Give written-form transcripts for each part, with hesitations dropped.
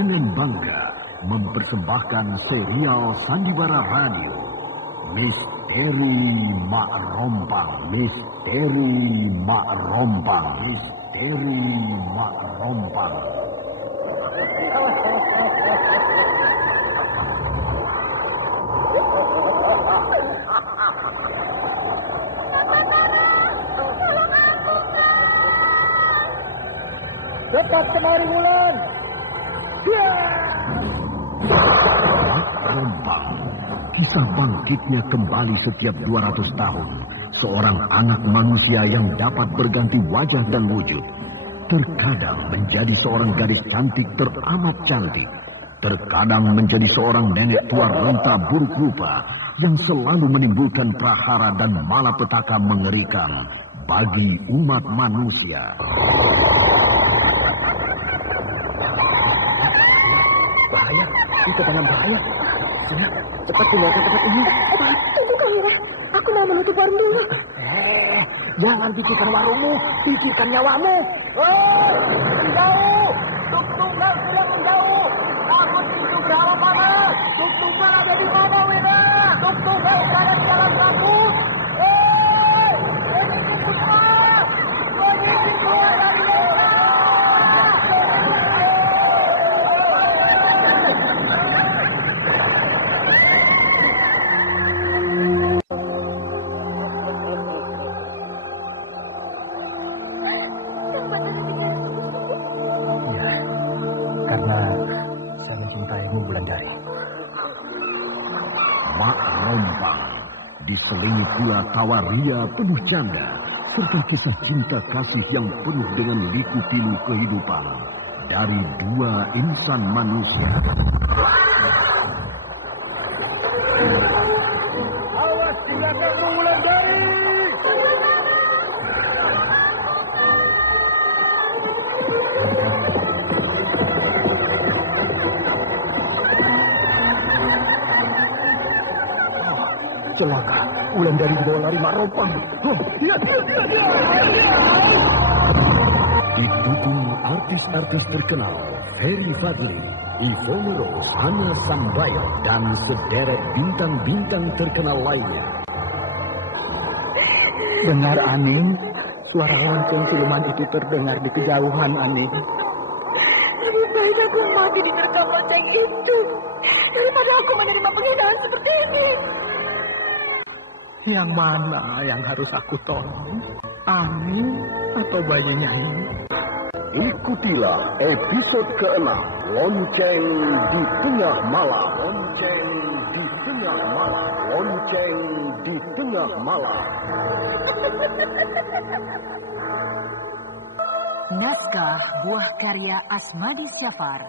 dengan bangga mempersembahkan serial Sandiwara Radio Misteri Mak Rompang. Misteri Mak Rompang. Misteri Mak Rompang. Cepat kemari, Wulan. Mak Rompang. Kisah bangkitnya kembali setiap 200 tahun. Seorang anak manusia yang dapat berganti wajah dan wujud. Terkadang menjadi seorang gadis cantik teramat cantik. Terkadang menjadi seorang nenek tua renta buruk rupa yang selalu menimbulkan prahara dan malapetaka mengerikan bagi umat manusia. Bahaya, kita dalam bahaya. Sina, cepat tinggalkan tempat ini. Tunggu Kamila, aku mau menutup warung dulu. Jangan pikirkan warungmu, pikirkan nyawamu. Menjauh, tuk-tukal sudah menjauh. Aku tinggal berapa panas. Tuk-tukal ada di mana, Wina? Tuk-tukal berada di jalan bagus. Pergi keluar dari desa. Karena saya mencintaimu, Wulandari. Mak Rompang diselingi pula tawa ria penuh canda serta kisah cinta kasih yang penuh dengan liku-pilu kehidupan dari dua insan manusia. Awas tinggalkan Wulandari. Celaka, Wulandari dibawa lari Mak Rompang. Dia. Didukung artis-artis terkenal Ferry Fadli, Ivone Rose, Hana Sambayo, dan sederet bintang-bintang terkenal lainnya. Dengar, Aning, suara lonceng siluman itu terdengar di kejauhan, Aning. Lebih baik aku mati di neraka lonceng itu daripada aku menerima penghinaan seperti ini. Yang mana yang harus aku tolong? Aning atau bayinya ini? Ikutilah episode ke-6, Lonceng di Tengah Malam. Lonceng di Tengah Malam. Lonceng di Tengah Malam. Naskah buah karya Asmadi Syafar.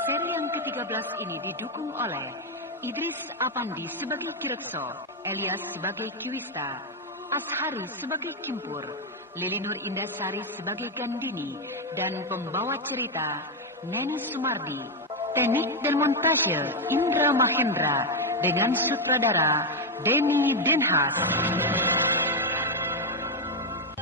Seri yang ke-13 ini didukung oleh Idris Apandi sebagai Kirekso, Elias sebagai Kiwista, Ashari sebagai Kimpur, Lilinur Indasari sebagai Gandini, dan pembawa cerita Neni Sumardi. Teknik dan montase Indra Mahendra dengan sutradara Denny Denhas.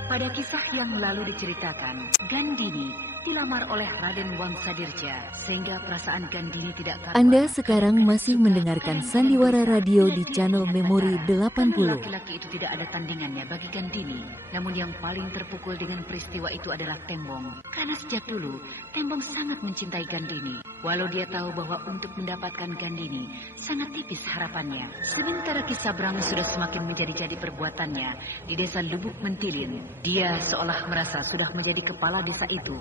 Pada kisah yang lalu diceritakan, Gandini dilamar oleh Raden Wangsadirja sehingga perasaan Gandini tidak karuan. Anda sekarang masih mendengarkan Sandiwara Radio di channel Memori 80. Laki-laki itu tidak ada tandingannya bagi Gandini. Namun yang paling terpukul dengan peristiwa itu adalah Tembong. Karena sejak dulu, Tembong sangat mencintai Gandini. Walau dia tahu bahwa untuk mendapatkan Gandini sangat tipis harapannya. Sementara kisah Brang sudah semakin menjadi-jadi perbuatannya di desa Lubuk Mentilin. Dia seolah merasa sudah menjadi kepala desa itu.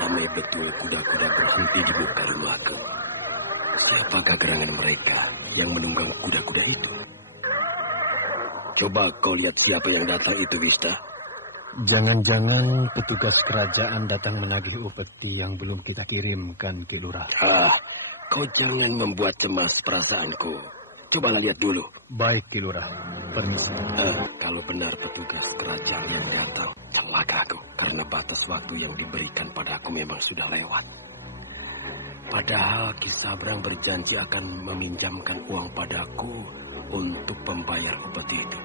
Ramai betul kuda-kuda berhenti di muka rumahku. Siapakah gerangan mereka yang menunggang kuda-kuda itu? Coba kau lihat siapa yang datang itu, Wista. Jangan-jangan petugas kerajaan datang menagih upeti yang belum kita kirimkan, Ki Lurah. Kau jangan membuat cemas perasaanku. Cobalah lihat dulu. Baik, Ki Lurah. Permisi. Kalau benar petugas kerajaan yang datang, celaka aku. Karena batas waktu yang diberikan padaku memang sudah lewat. Padahal Ki Sabrang berjanji akan meminjamkan uang padaku untuk membayar upeti itu.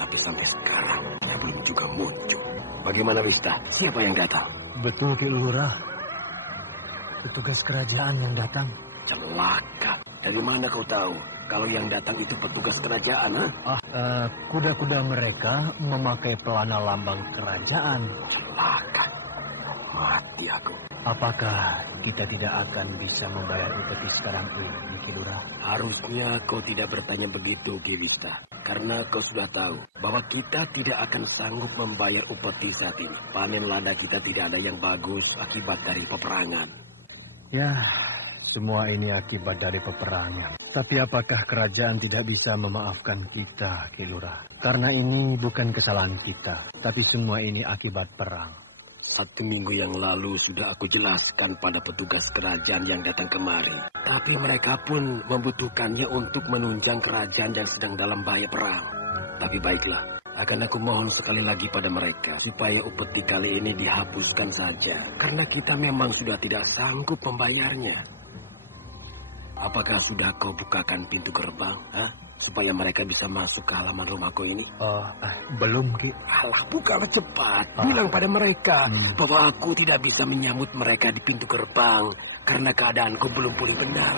Tapi sampai sekarang, dia belum juga muncul. Bagaimana, Wista? Siapa yang datang? Betul, Ki Lurah. Petugas kerajaan yang datang. Celaka. Dari mana kau tahu kalau yang datang itu petugas kerajaan? Kuda-kuda mereka memakai pelana lambang kerajaan. Celaka. Mati aku. Apakah kita tidak akan bisa membayar upeti sekarang ini, Ki Lurah? Harusnya kau tidak bertanya begitu, Ki Wista. Karena kau sudah tahu bahwa kita tidak akan sanggup membayar upeti saat ini. Panen lada kita tidak ada yang bagus akibat dari peperangan. Ya, semua ini akibat dari peperangan. Tapi apakah kerajaan tidak bisa memaafkan kita, Ki Lurah? Karena ini bukan kesalahan kita, tapi semua ini akibat perang. 1 minggu yang lalu sudah aku jelaskan pada petugas kerajaan yang datang kemari. Tapi mereka pun membutuhkannya untuk menunjang kerajaan yang sedang dalam bahaya perang. Tapi baiklah, akan aku mohon sekali lagi pada mereka supaya upeti kali ini dihapuskan saja. Karena kita memang sudah tidak sanggup membayarnya. Apakah sudah kau bukakan pintu gerbang? Supaya mereka bisa masuk ke halaman rumahku ini? Belum, Ki. Alah, bukalah cepat. Bilang pada mereka bahwa aku tidak bisa menyambut mereka di pintu gerbang karena keadaanku belum pulih benar.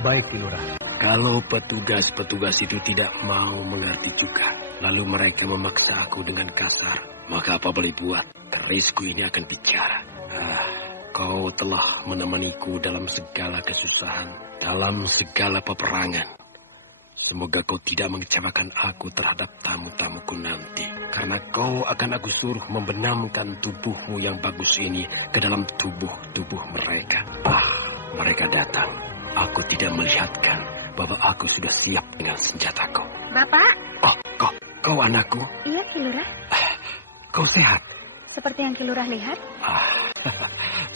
Baik, Ki Lurah. Kalau petugas-petugas itu tidak mau mengerti juga, lalu mereka memaksa aku dengan kasar, maka apa boleh buat? Kerisku ini akan bicara. Kau telah menemaniku dalam segala kesusahan, dalam segala peperangan. Semoga kau tidak mengecewakan aku terhadap tamu-tamuku nanti. Karena kau akan aku suruh membenamkan tubuhmu yang bagus ini ke dalam tubuh-tubuh mereka. Mereka datang. Aku tidak melihatkan bahwa aku sudah siap dengan senjataku. Bapak? Kau anakku? Iya, Ki Lurah. Kau sehat? Seperti yang Ki Lurah lihat.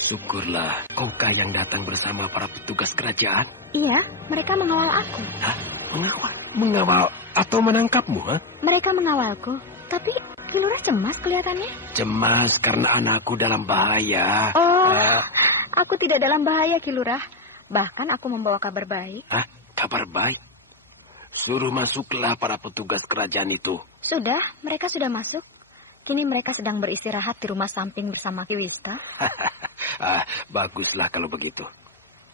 Syukurlah. Kaukah yang datang bersama para petugas kerajaan? Iya, mereka mengawal aku. Mengawal atau menangkapmu? Mereka mengawalku, tapi Ki Lurah cemas kelihatannya. Cemas karena anakku dalam bahaya. Aku tidak dalam bahaya, Ki Lurah. Bahkan aku membawa kabar baik. Kabar baik? Suruh masuklah para petugas kerajaan itu. Sudah, mereka sudah masuk. Kini mereka sedang beristirahat di rumah samping bersama Ki Wista. Baguslah kalau begitu.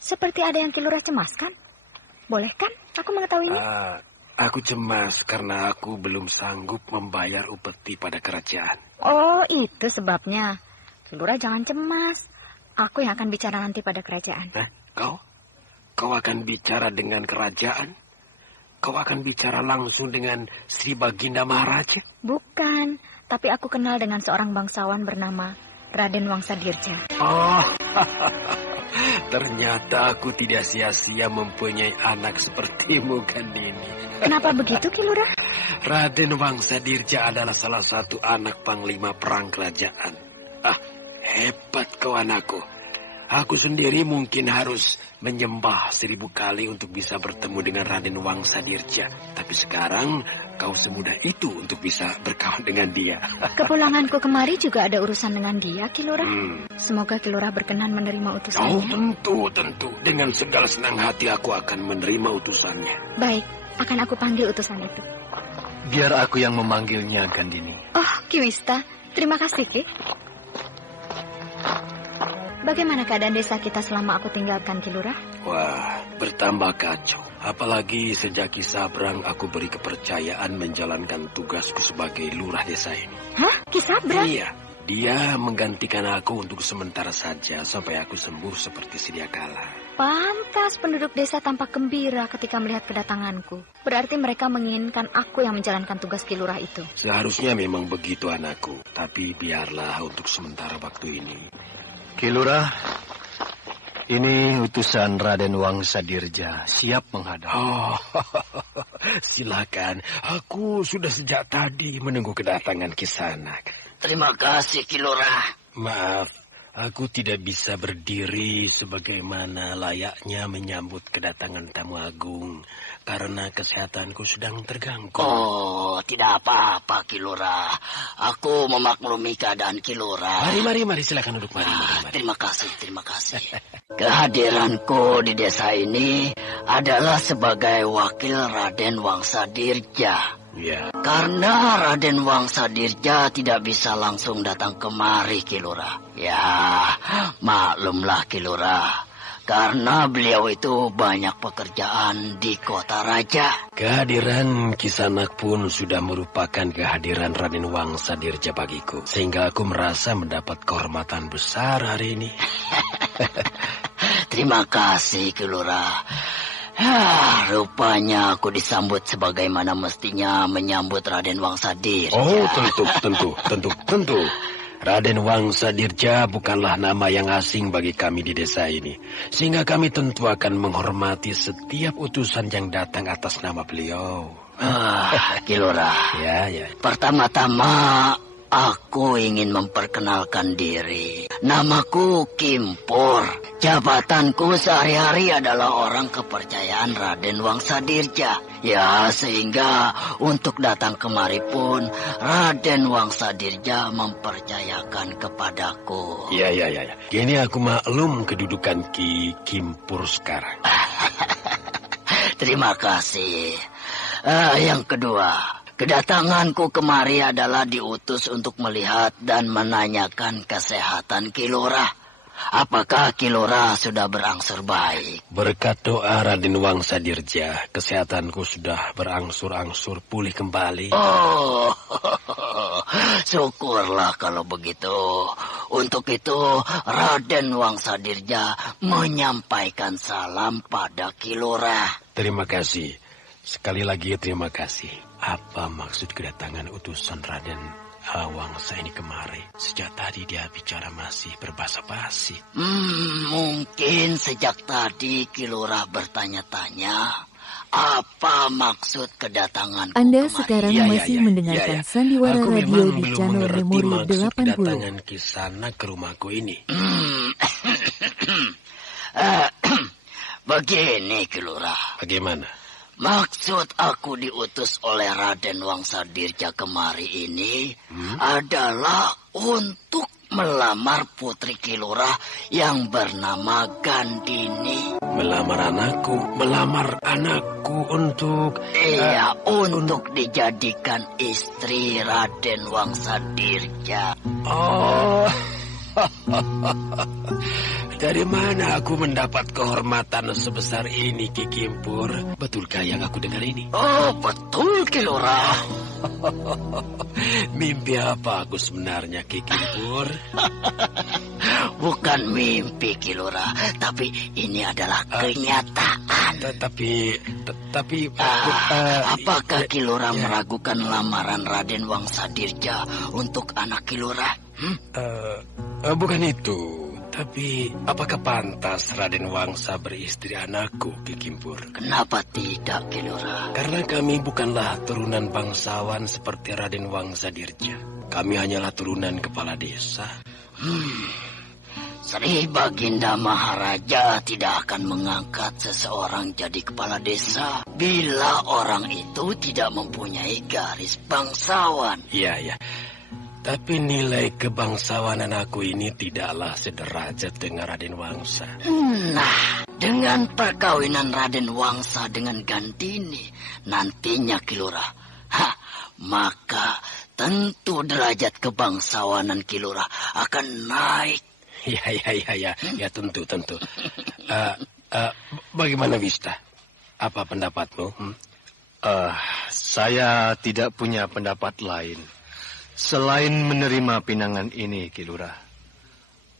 Seperti ada yang Ki Lurah cemaskan. Boleh kan aku mengetahuinya? Aku cemas karena aku belum sanggup membayar upeti pada kerajaan. Oh, itu sebabnya. Ki Lurah jangan cemas. Aku yang akan bicara nanti pada kerajaan. Kau akan bicara dengan kerajaan? Kau akan bicara langsung dengan Sri Baginda Maharaja? Bukan, tapi aku kenal dengan seorang bangsawan bernama Raden Wangsadirja. Ternyata aku tidak sia-sia mempunyai anak sepertimu, Gandini. Kenapa begitu, Ki Lurah? Raden Wangsadirja adalah salah satu anak panglima perang kerajaan. Hebat kau anakku. Aku sendiri mungkin harus menyembah 1000 kali untuk bisa bertemu dengan Raden Wangsadirja. Tapi sekarang kau semudah itu untuk bisa berkawan dengan dia. Kepulanganku kemari juga ada urusan dengan dia, Ki Lurah. Semoga Ki Lurah berkenan menerima utusannya. Tentu. Dengan segala senang hati aku akan menerima utusannya. Baik, akan aku panggil utusan itu. Biar aku yang memanggilnya, Gandini. Ki Wista, terima kasih, Ki. Bagaimana keadaan desa kita selama aku tinggalkan, Ki Lurah? Wah, bertambah kacau. Apalagi sejak Ki Sabrang aku beri kepercayaan menjalankan tugasku sebagai lurah desa ini. Ki Sabrang? Iya, dia menggantikan aku untuk sementara saja sampai aku sembuh seperti sedia kala. Pantas penduduk desa tampak gembira ketika melihat kedatanganku. Berarti mereka menginginkan aku yang menjalankan tugas Ki Lurah itu. Seharusnya memang begitu anakku, tapi biarlah untuk sementara waktu ini. Ki Lurah, ini utusan Raden Wangsadirja, siap menghadap. Silakan. Aku sudah sejak tadi menunggu kedatangan Kisanak. Terima kasih, Ki Lurah. Maaf, Aku tidak bisa berdiri sebagaimana layaknya menyambut kedatangan tamu agung karena kesehatanku sedang terganggu. Oh, tidak apa-apa, Ki Lurah. Aku memaklumi keadaan Ki Lurah. Mari, silakan duduk. Mari. Terima kasih. Kehadiranku di desa ini adalah sebagai wakil Raden Wangsa Dirja. Ya. Karena Raden Wangsa Dirja tidak bisa langsung datang kemari, Ki Lurah. Ya, maklumlah Ki Lurah. Karena beliau itu banyak pekerjaan di kota raja. Kehadiran Kisanak pun sudah merupakan kehadiran Raden Wangsa Dirja bagiku. Sehingga aku merasa mendapat kehormatan besar hari ini. Terima kasih, Ki Lurah. Rupanya aku disambut sebagaimana mestinya menyambut Raden Wangsa Dirja. Oh, tentu. Raden Wangsa Dirja bukanlah nama yang asing bagi kami di desa ini. Sehingga kami tentu akan menghormati setiap utusan yang datang atas nama beliau. Ki Lurah. Ya. Pertama-tama aku ingin memperkenalkan diri. Namaku Kimpur. Jabatanku sehari-hari adalah orang kepercayaan Raden Wangsa Dirja. Ya, sehingga untuk datang kemari pun Raden Wangsa Dirja mempercayakan kepadaku. Ya. Kini aku maklum kedudukan Ki Kimpur sekarang. Terima kasih. Yang kedua, kedatanganku kemari adalah diutus untuk melihat dan menanyakan kesehatan Ki Lurah. Apakah Ki Lurah sudah berangsur baik? Berkat doa Raden Wangsa Dirja, kesehatanku sudah berangsur-angsur pulih kembali. Oh, syukurlah kalau begitu. Untuk itu Raden Wangsa Dirja menyampaikan salam pada Ki Lurah. Terima kasih. Sekali lagi terima kasih. Apa maksud kedatangan utusan Raden Wangsa ini kemari? Sejak tadi dia bicara masih berbahasa basi. Mungkin sejak tadi Ki Lurah bertanya-tanya apa maksud kedatangan Anda kemari. sekarang masih mendengarkan Sandiwara Radio di channel Memori 80. Kedatangan Kisanak ke rumahku ini. Begini Ki Lurah. Bagaimana? Maksud aku diutus oleh Raden Wangsa Dirja kemari ini adalah untuk melamar putri Ki Lurah yang bernama Gandini. Melamar anakku untuk... Iya, untuk dijadikan istri Raden Wangsa Dirja. Oh, dari mana aku mendapat kehormatan sebesar ini, Ki Kimpur? Betulkah yang aku dengar ini? Oh, betul, Ki Lurah. Mimpi apa aku sebenarnya, Ki Kimpur? Bukan mimpi, Ki Lurah, tapi ini adalah kenyataan. Tapi apakah Ki Lurah meragukan lamaran Raden Wangsa Dirja untuk anak Ki Lurah? Bukan itu. Tapi apakah pantas Raden Wangsa beristri anakku, Ki Kimpur? Kenapa tidak, Ki Lurah? Karena kami bukanlah turunan bangsawan seperti Raden Wangsa Dirja. Kami hanyalah turunan kepala desa. Sri Baginda Maharaja tidak akan mengangkat seseorang jadi kepala desa bila orang itu tidak mempunyai garis bangsawan. Iya. Tapi nilai kebangsawanan aku ini tidaklah sederajat dengan Raden Wangsa. Nah, dengan perkawinan Raden Wangsa dengan Gandini nantinya, Ki Lurah, maka tentu derajat kebangsawanan Ki Lurah akan naik. Ya, tentu. Bagaimana Wista? Apa pendapatmu? Saya tidak punya pendapat lain selain menerima pinangan ini, Ki Lurah.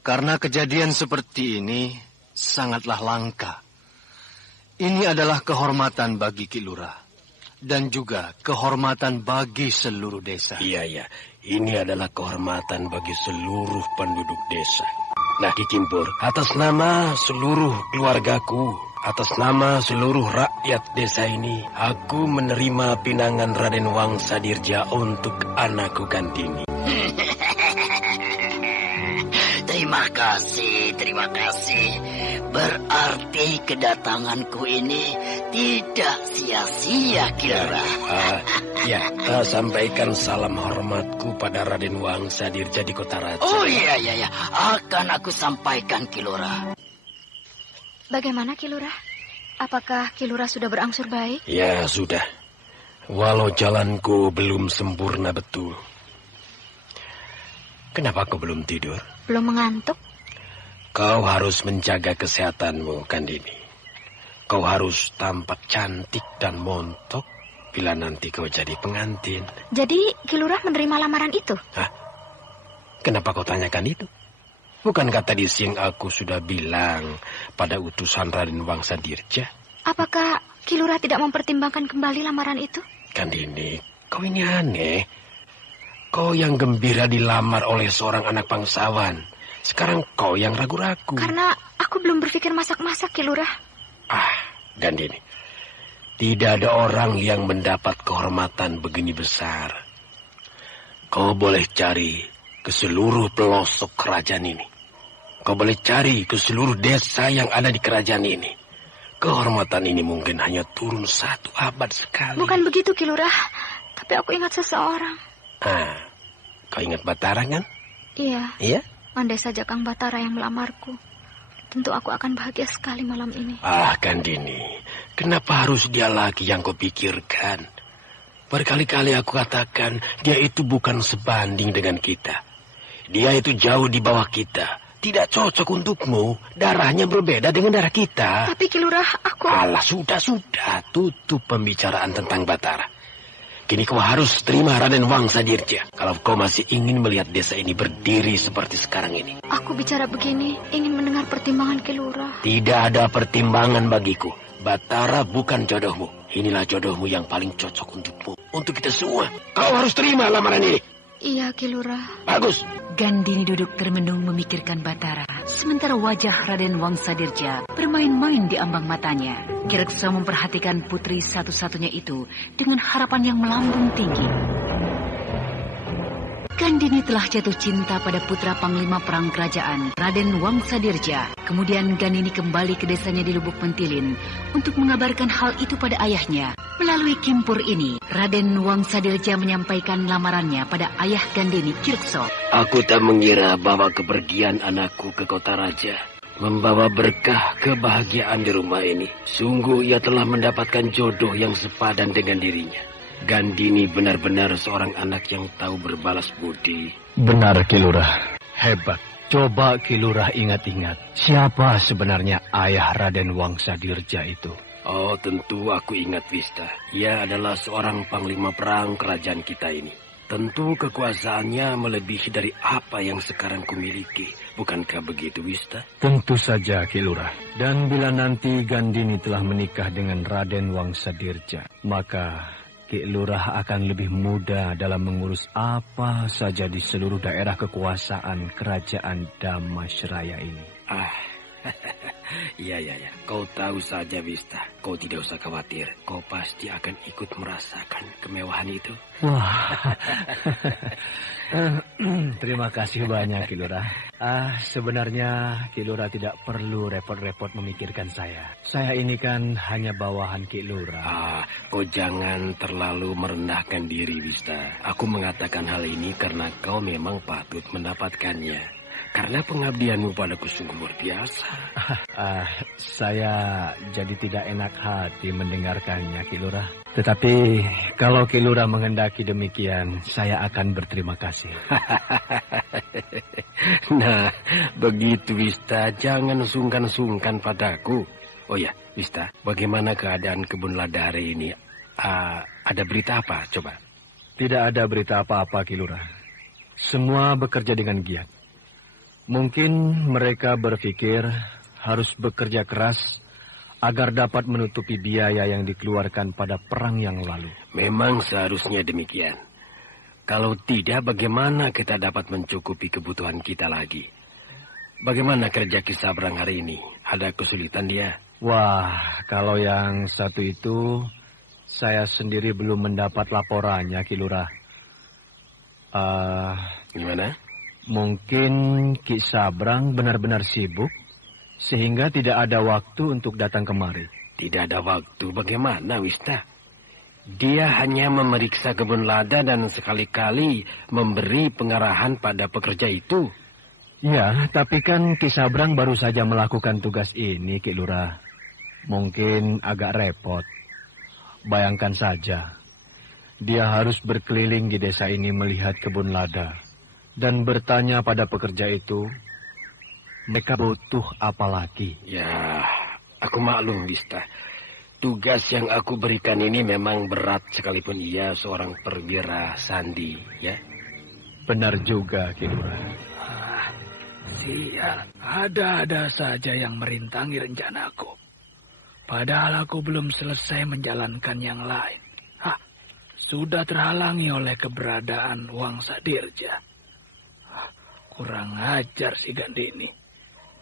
Karena kejadian seperti ini sangatlah langka. Ini adalah kehormatan bagi Ki Lurah dan juga kehormatan bagi seluruh desa. Iya. Ini adalah kehormatan bagi seluruh penduduk desa. Nah, Ki Kimpur, atas nama seluruh keluargaku, atas nama seluruh rakyat desa ini, aku menerima pinangan Raden Wangsa Dirja untuk anakku Gandini. Terima kasih, terima kasih. Berarti kedatanganku ini tidak sia-sia, Ki Lurah. Sampaikan salam hormatku pada Raden Wangsa Dirja di Kota Raja. Oh iya, akan aku sampaikan, Ki Lurah. Bagaimana, Ki Lurah? Apakah Ki Lurah sudah berangsur baik? Ya, sudah. Walau jalanku belum sempurna betul. Kenapa kau belum tidur? Belum mengantuk? Kau harus menjaga kesehatanmu, Gandini. Kau harus tampak cantik dan montok bila nanti kau jadi pengantin. Jadi Ki Lurah menerima lamaran itu? Hah? Kenapa kau tanyakan itu? Bukankah tadi siang aku sudah bilang pada utusan Raden Wangsa Dirja? Apakah Ki Lurah tidak mempertimbangkan kembali lamaran itu? Gandini, kau ini aneh. Kau yang gembira dilamar oleh seorang anak bangsawan. Sekarang kau yang ragu-ragu. Karena aku belum berpikir masak-masak, Ki Lurah. Gandini, tidak ada orang yang mendapat kehormatan begini besar. Kau boleh cari ke seluruh pelosok kerajaan ini. Kau boleh cari ke seluruh desa yang ada di kerajaan ini. Kehormatan ini mungkin hanya turun 1 abad sekali. Bukan begitu, Ki Lurah. Tapi aku ingat seseorang. Kau ingat Batara kan? Iya. Iya? Andai saja Kang Batara yang melamarku, tentu aku akan bahagia sekali malam ini. Gandini, kenapa harus dia lagi yang kau pikirkan? Berkali-kali aku katakan, dia itu bukan sebanding dengan kita. Dia itu jauh di bawah kita. Tidak cocok untukmu. Darahnya berbeda dengan darah kita. Tapi Ki Lurah, aku... Sudah. Tutup pembicaraan tentang Batara. Kini kau harus terima Raden Wangsa Dirja. Kalau kau masih ingin melihat desa ini berdiri seperti sekarang ini. Aku bicara begini, ingin mendengar pertimbangan Ki Lurah. Tidak ada pertimbangan bagiku. Batara bukan jodohmu. Inilah jodohmu yang paling cocok untukmu. Untuk kita semua. Kau harus terima lamaran ini. Iya, Ki Lurah. Bagus. Gandini duduk termenung memikirkan Batara. Sementara wajah Raden Wangsa Dirja bermain-main di ambang matanya. Ki Rekso memperhatikan putri satu-satunya itu dengan harapan yang melambung tinggi. Gandini telah jatuh cinta pada putra Panglima Perang Kerajaan, Raden Wangsa Dirja. Kemudian Gandini kembali ke desanya di Lubuk Mentilin untuk mengabarkan hal itu pada ayahnya. Melalui Kimpur ini, Raden Wangsa Dirja menyampaikan lamarannya pada ayah Gandini, Ki Rekso. Aku tak mengira bahwa kepergian anakku ke kota raja membawa berkah kebahagiaan di rumah ini. Sungguh ia telah mendapatkan jodoh yang sepadan dengan dirinya. Gandini benar-benar seorang anak yang tahu berbalas budi. Benar, Ki Lurah. Hebat. Coba Ki Lurah ingat-ingat. Siapa sebenarnya ayah Raden Wangsa Dirja itu? Oh, tentu aku ingat, Wista. Ia adalah seorang panglima perang kerajaan kita ini. Tentu kekuasaannya melebihi dari apa yang sekarang kumiliki. Bukankah begitu, Wista? Tentu saja, Ki Lurah. Dan bila nanti Gandini telah menikah dengan Raden Wangsa Dirja, maka Ki Lurah akan lebih mudah dalam mengurus apa saja di seluruh daerah kekuasaan kerajaan Damasraya ini. Iya. Kau tahu saja, Wista. Kau tidak usah khawatir. Kau pasti akan ikut merasakan kemewahan itu. Wah, terima kasih banyak, Ki Lurah. Sebenarnya Ki Lurah tidak perlu repot-repot memikirkan saya. Saya ini kan hanya bawahan Ki Lurah. Kau jangan terlalu merendahkan diri, Wista. Aku mengatakan hal ini karena kau memang patut mendapatkannya. Karena pengabdianmu padaku sungguh luar biasa. Saya jadi tidak enak hati mendengarkannya, Ki Lurah. Tetapi kalau Ki Lurah menghendaki demikian, saya akan berterima kasih. Nah, begitu, Wista. Jangan sungkan-sungkan padaku. Oh ya, Wista, bagaimana keadaan kebun lada hari ini? Ada berita apa, coba? Tidak ada berita apa-apa, Ki Lurah. Semua bekerja dengan giat. Mungkin mereka berpikir harus bekerja keras agar dapat menutupi biaya yang dikeluarkan pada perang yang lalu. Memang seharusnya demikian. Kalau tidak, bagaimana kita dapat mencukupi kebutuhan kita lagi? Bagaimana kerja Ki Sabrang hari ini? Ada kesulitan dia? Wah, kalau yang satu itu, saya sendiri belum mendapat laporannya, Ki Lurah. Gimana? Mungkin Ki Sabrang benar-benar sibuk, sehingga tidak ada waktu untuk datang kemari. Tidak ada waktu, bagaimana Wista? Dia hanya memeriksa kebun lada dan sekali-kali memberi pengarahan pada pekerja itu. Ya, tapi kan Ki Sabrang baru saja melakukan tugas ini, Ki Lurah. Mungkin agak repot. Bayangkan saja, dia harus berkeliling di desa ini melihat kebun lada dan bertanya pada pekerja itu, mereka butuh apa lagi? Ya, aku maklum, Wista. Tugas yang aku berikan ini memang berat sekalipun ia seorang perwira sandi, ya. Benar juga, Ki Lurah. Sial, ada-ada saja yang merintangi rencanaku. Padahal aku belum selesai menjalankan yang lain. Sudah terhalangi oleh keberadaan Wangsa Dirja. Kurang ajar si Gandini.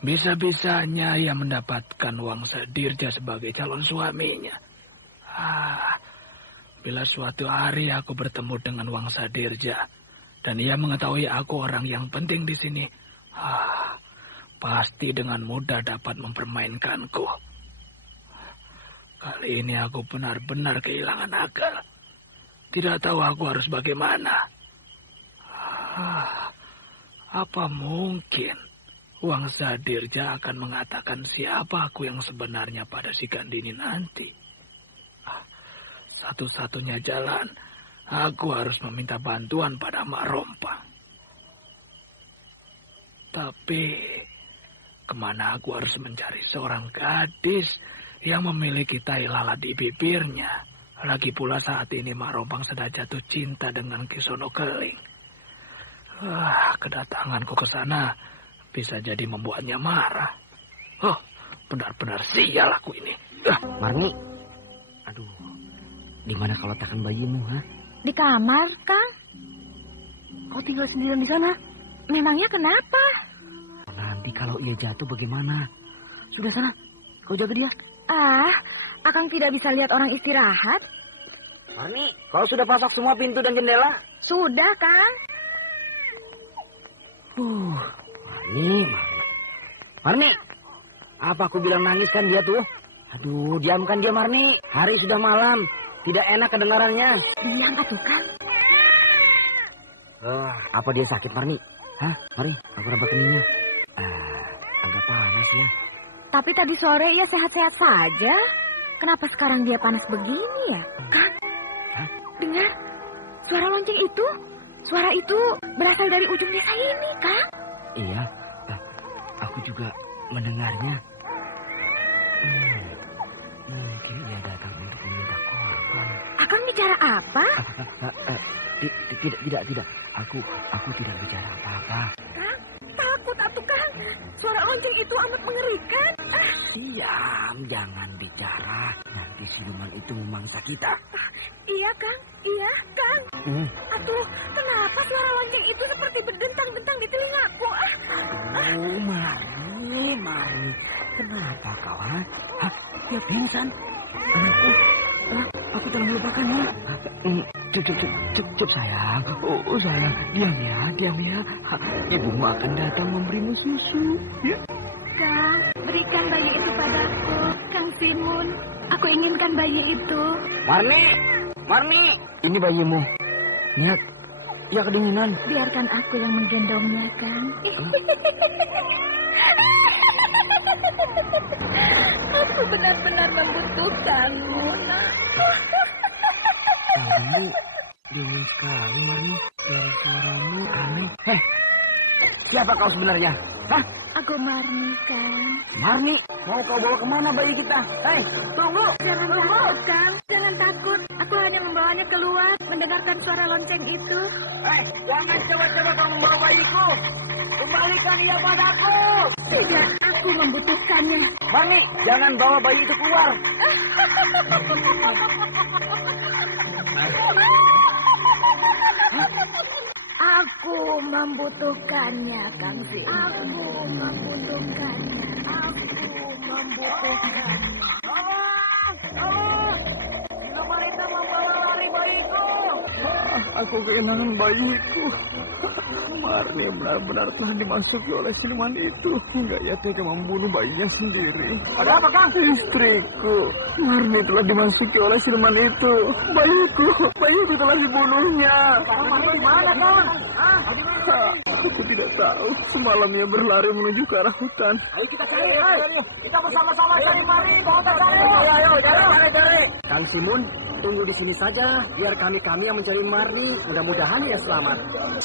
Bisa-bisanya ia mendapatkan Wangsa Dirja sebagai calon suaminya. Bila suatu hari aku bertemu dengan Wangsa Dirja dan ia mengetahui aku orang yang penting di sini, pasti dengan mudah dapat mempermainkanku. Kali ini aku benar-benar kehilangan akal. Tidak tahu aku harus bagaimana. Apa mungkin Wangsa Dirja akan mengatakan siapa aku yang sebenarnya pada si Gandini nanti? Satu-satunya jalan, aku harus meminta bantuan pada Mak Rompang. Tapi, kemana aku harus mencari seorang gadis yang memiliki tai lalat di bibirnya? Lagi pula saat ini Mak Rompang sedang jatuh cinta dengan Kisono Keling. Kedatanganku ke sana bisa jadi membuatnya marah. Benar-benar sial aku ini. Marni, aduh, di mana kau letakkan bayimu, ha? Di kamar, Kang. Kau tinggal sendirian di sana? Memangnya kenapa? Nanti kalau ia jatuh bagaimana? Sudah sana, kau jaga dia. Akang tidak bisa lihat orang istirahat. Marni, kau sudah pasang semua pintu dan jendela? Sudah, Kang. Marni, apa aku bilang nangis kan dia tuh? Aduh, diamkan dia, Marni. Hari sudah malam, tidak enak kedengarannya. Diam, atuh, Kang. Apa dia sakit, Marni? Hah, mari, aku raba keningnya. Agak panas ya. Tapi tadi sore ia sehat-sehat saja. Kenapa sekarang dia panas begini ya, Kang? Dengar, suara lonceng itu. Suara itu berasal dari ujung desa ini, Kang. Iya, aku juga mendengarnya. Mungkin dia datang untuk meminta korban. Akang bicara apa? Tidak. Aku tidak bicara apa-apa. Kang, takut atuh, Kang. Suara lonceng itu amat mengerikan. Diam, jangan bicara. Nanti siluman itu memangsa kita. Iya, Kang. Iya, Kang. Atuh, kenapa suara lonceng itu seperti berdentang-dentang di telingaku? Marni. Kenapa kau, ha? Dia pingsan. Aku telah melupakannya. Cukup sayang. Sayang. Diam ya. Ibumu akan datang memberimu susu. Ya. Kang, berikan bayi itu padaku. Kang Simun, aku inginkan bayi itu. Marni, ini bayimu. Niat, ya kedinginan. Biarkan aku yang menggendongnya, Kang. Aku benar-benar membutuhkanmu, nak. Kamu dingin sekali, Marni. Suara-suaramu aneh. Siapa kau sebenarnya? Hah? Aku Marni, Kang. Marni, mau kau bawa kemana bayi kita? Tunggu. Jangan takut, Kang. Jangan takut. Aku hanya membawanya keluar mendengarkan suara lonceng itu. Jangan coba-coba kau membawa bayiku. Kembalikan ia padaku. Tidak, aku membutuhkannya. Marni, jangan bawa bayi itu keluar. Aku membutuhkannya, Kang Si. Aku membutuhkannya. Mereka membawa lari bayiku. Aku kehilangan bayiku. Marni benar-benar telah dimasuki oleh siluman itu. Hingga ia tega membunuh bayinya sendiri. Ada apa, Kang? Istriku, Marni telah dimasuki oleh siluman itu. Bayiku telah dibunuhnya. Kang Marni di mana, Kang? Aku tidak tahu. Semalam ia berlari menuju ke arah hutan. Ayo kita cari, kita bersama-sama cari Marni. Kita cari. Ayo, cari. Kang Simun, tunggu di sini saja. Biar kami yang mencari Marni. Mudah-mudahan ia selamat.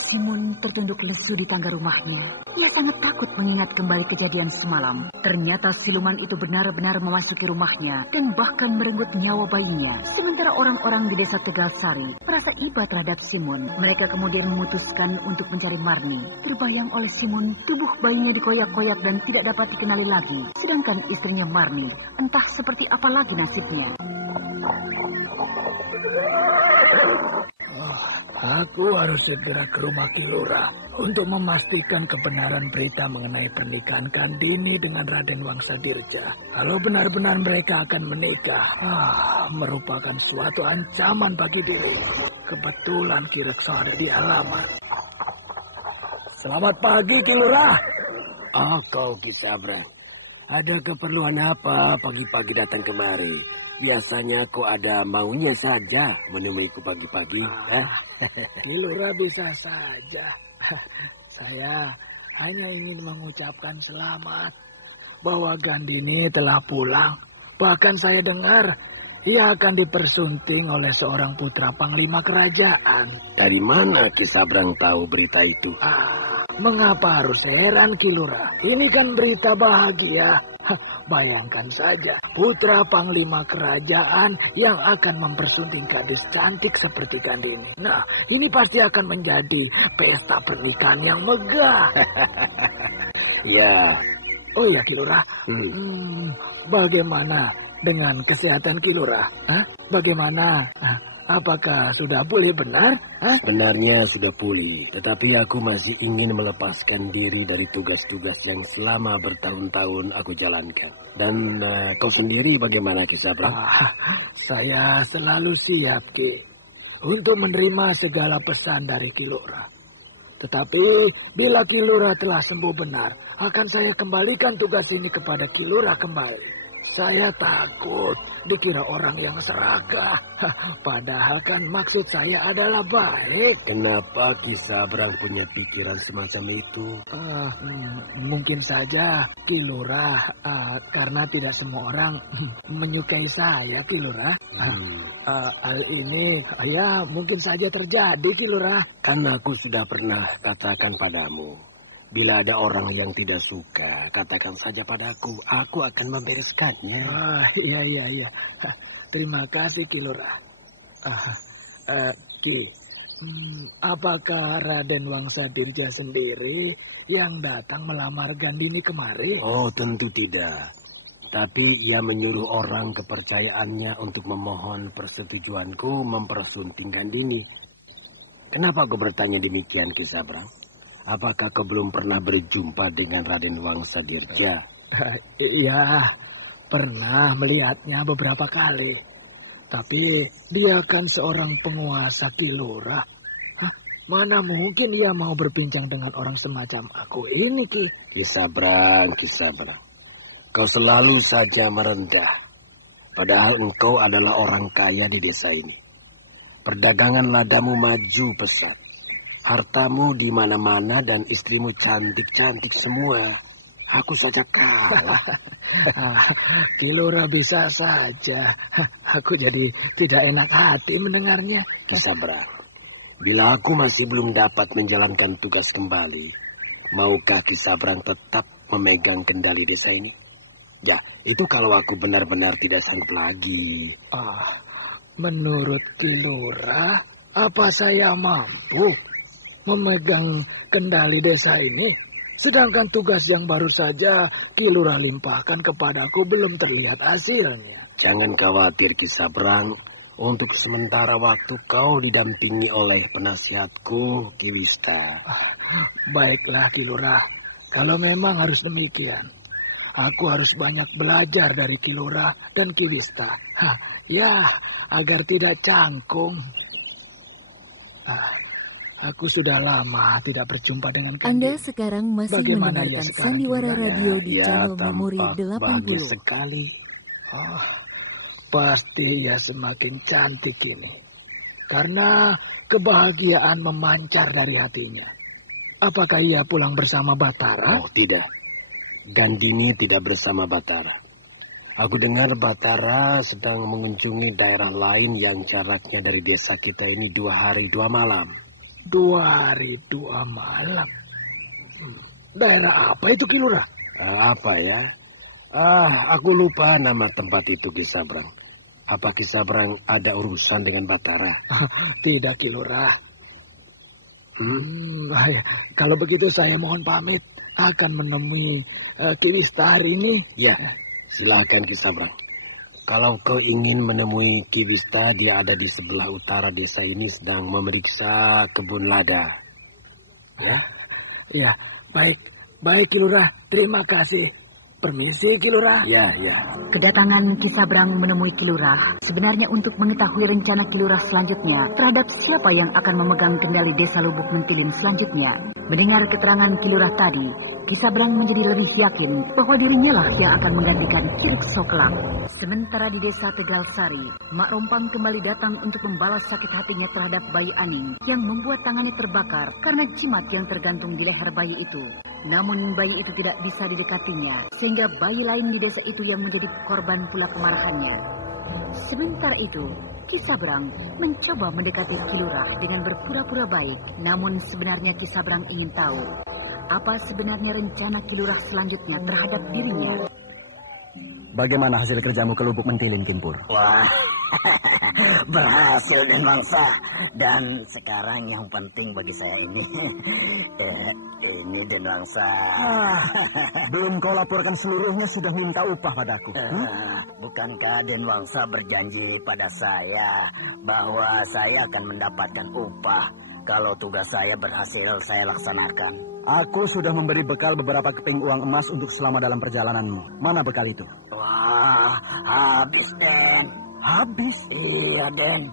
Simun tertunduk lesu di tangga rumahnya. Ia sangat takut mengingat kembali kejadian semalam. Ternyata siluman itu benar-benar memasuki rumahnya dan bahkan merenggut nyawa bayinya. Sementara orang-orang di desa Tegal Sari merasa iba terhadap Simun. Mereka kemudian memutuskan untuk mencari Marni. Terbayang oleh Simun, tubuh bayinya dikoyak-koyak dan tidak dapat dikenali lagi. Sedangkan istrinya Marni, entah seperti apa lagi nasibnya. Aku harus segera ke rumah Kilura untuk memastikan kebenaran berita mengenai pernikahan Kandini dengan Raden Wangsadirja. Kalau benar-benar mereka akan menikah, merupakan suatu ancaman bagi diri. Kebetulan Kirekso ada di halaman. Selamat pagi, Kilura. Oh, kau Kisabra. Ada keperluan apa pagi-pagi datang kemari? Biasanya kau ada maunya saja menemuiku pagi-pagi. Kilura bisa saja. Saya hanya ingin mengucapkan selamat bahwa Gandini telah pulang. Bahkan saya dengar ia akan dipersunting oleh seorang putra panglima kerajaan. Dari mana Kisabrang tahu berita itu? Mengapa harus heran, Kilura? Ini kan berita bahagia. Bayangkan saja, putra panglima kerajaan yang akan mempersunting gadis cantik seperti Gandini. Nah, ini pasti akan menjadi pesta pernikahan yang megah. Ya. Oh ya, Kilura. Bagaimana dengan kesehatan Kilura? Bagaimana? Apakah sudah pulih benar? Sebenarnya sudah pulih, tetapi aku masih ingin melepaskan diri dari tugas-tugas yang selama bertahun-tahun aku jalankan. Dan kau sendiri bagaimana, Kisabrang? Saya selalu siap, Ki, untuk menerima segala pesan dari Kilura. Tetapi bila Kilura telah sembuh benar, akan saya kembalikan tugas ini kepada Kilura kembali. Saya takut dikira orang yang serakah. Padahal kan maksud saya adalah baik. Kenapa Kisabrang punya pikiran semacam itu? Mungkin saja Kilura, karena tidak semua orang menyukai saya, Kilura. Hal ini ya mungkin saja terjadi, Kilura. Kan aku sudah pernah katakan padamu. Bila ada orang yang tidak suka, katakan saja padaku. Aku akan membereskannya. Iya. Terima kasih, Kilura. Ki, apakah Raden Wangsadirja sendiri yang datang melamar Gandini kemari? Oh, tentu tidak. Tapi ia menyuruh orang kepercayaannya untuk memohon persetujuanku mempersunting Gandini. Kenapa kau bertanya demikian, Kisabrang? Apakah kau belum pernah berjumpa dengan Raden Wangsadirja? Iya, pernah melihatnya beberapa kali. Tapi dia kan seorang penguasa Kilura. Mana mungkin ia mau berbincang dengan orang semacam aku ini, Ki? Kisabrang. Kau selalu saja merendah. Padahal engkau adalah orang kaya di desa ini. Perdagangan ladamu maju pesat. Hartamu di mana-mana dan istrimu cantik-cantik semua. Aku saja kalah. Kilura bisa saja. Aku jadi tidak enak hati mendengarnya. Kisabrang, bila aku masih belum dapat menjalankan tugas kembali, maukah Kisabrang tetap memegang kendali desa ini? Ya, itu kalau aku benar-benar tidak sanggup lagi. Menurut Kilura, apa saya mampu memegang kendali desa ini? Sedangkan tugas yang baru saja Kilura limpahkan kepadaku belum terlihat hasilnya. Jangan khawatir, Kisabrang. Untuk sementara waktu kau didampingi oleh penasihatku, Kiwista. Baiklah, Kilura. Kalau memang harus demikian, aku harus banyak belajar dari Kilura dan Kiwista. Ya, agar tidak canggung. Aku sudah lama tidak berjumpa dengan Kandi. Anda sekarang masih Bagaimana mendengarkan sekarang, Sandiwara Kilurah? Radio di Ya, channel tampak Memori bahagia 80. Sekali. Pasti ia semakin cantik ini. Karena kebahagiaan memancar dari hatinya. Apakah ia pulang bersama Batara? Oh, tidak. Gandini tidak bersama Batara. Aku dengar Batara sedang mengunjungi daerah lain yang jaraknya dari desa kita ini 2 hari 2 malam. 2 hari 2 malam. Daerah apa itu, Kilurah? Apa ya? Aku lupa nama tempat itu, Ki Sabrang. Apa Ki Sabrang ada urusan dengan Batara? Tidak, Kilurah. Kalau begitu saya mohon pamit akan menemui Ki Wista hari ini. Ya, silakan Ki Sabrang. Kalau kau ingin menemui Ki Wista, dia ada di sebelah utara desa ini sedang memeriksa kebun lada. Ya? Ya, baik Kilurah. Terima kasih. Permisi, Kilurah. Ya. Kedatangan Ki Sabrang menemui Kilurah sebenarnya untuk mengetahui rencana Kilurah selanjutnya terhadap siapa yang akan memegang kendali desa Lubuk Mentilin selanjutnya. Mendengar keterangan Kilurah tadi, Ki Sabrang menjadi lebih yakin bahwa dirinya lah yang akan menggantikan Ki Rekso kelak. Sementara di desa Tegal Sari, Mak Rompang kembali datang untuk membalas sakit hatinya terhadap bayi Aning yang membuat tangannya terbakar karena jimat yang tergantung di leher bayi itu. Namun bayi itu tidak bisa didekatinya, sehingga bayi lain di desa itu yang menjadi korban pula kemarahannya. Sebentar itu, Ki Sabrang mencoba mendekati Kilurah dengan berpura-pura baik. Namun sebenarnya Ki Sabrang ingin tahu apa sebenarnya rencana Kilurah selanjutnya terhadap dirinya. Bagaimana hasil kerjamu ke Lubuk Mentilin, Kimpur? Wah, berhasil Den Wangsa. Dan sekarang yang penting bagi saya ini, ini Den Wangsa. Belum kau laporkan seluruhnya sudah minta upah padaku. Bukankah Den Wangsa berjanji pada saya bahwa saya akan mendapatkan upah kalau tugas saya berhasil saya laksanakan? Aku sudah memberi bekal beberapa keping uang emas untuk selama dalam perjalananmu. Mana bekal itu? Wah, habis, Den. Habis? Iya, Den.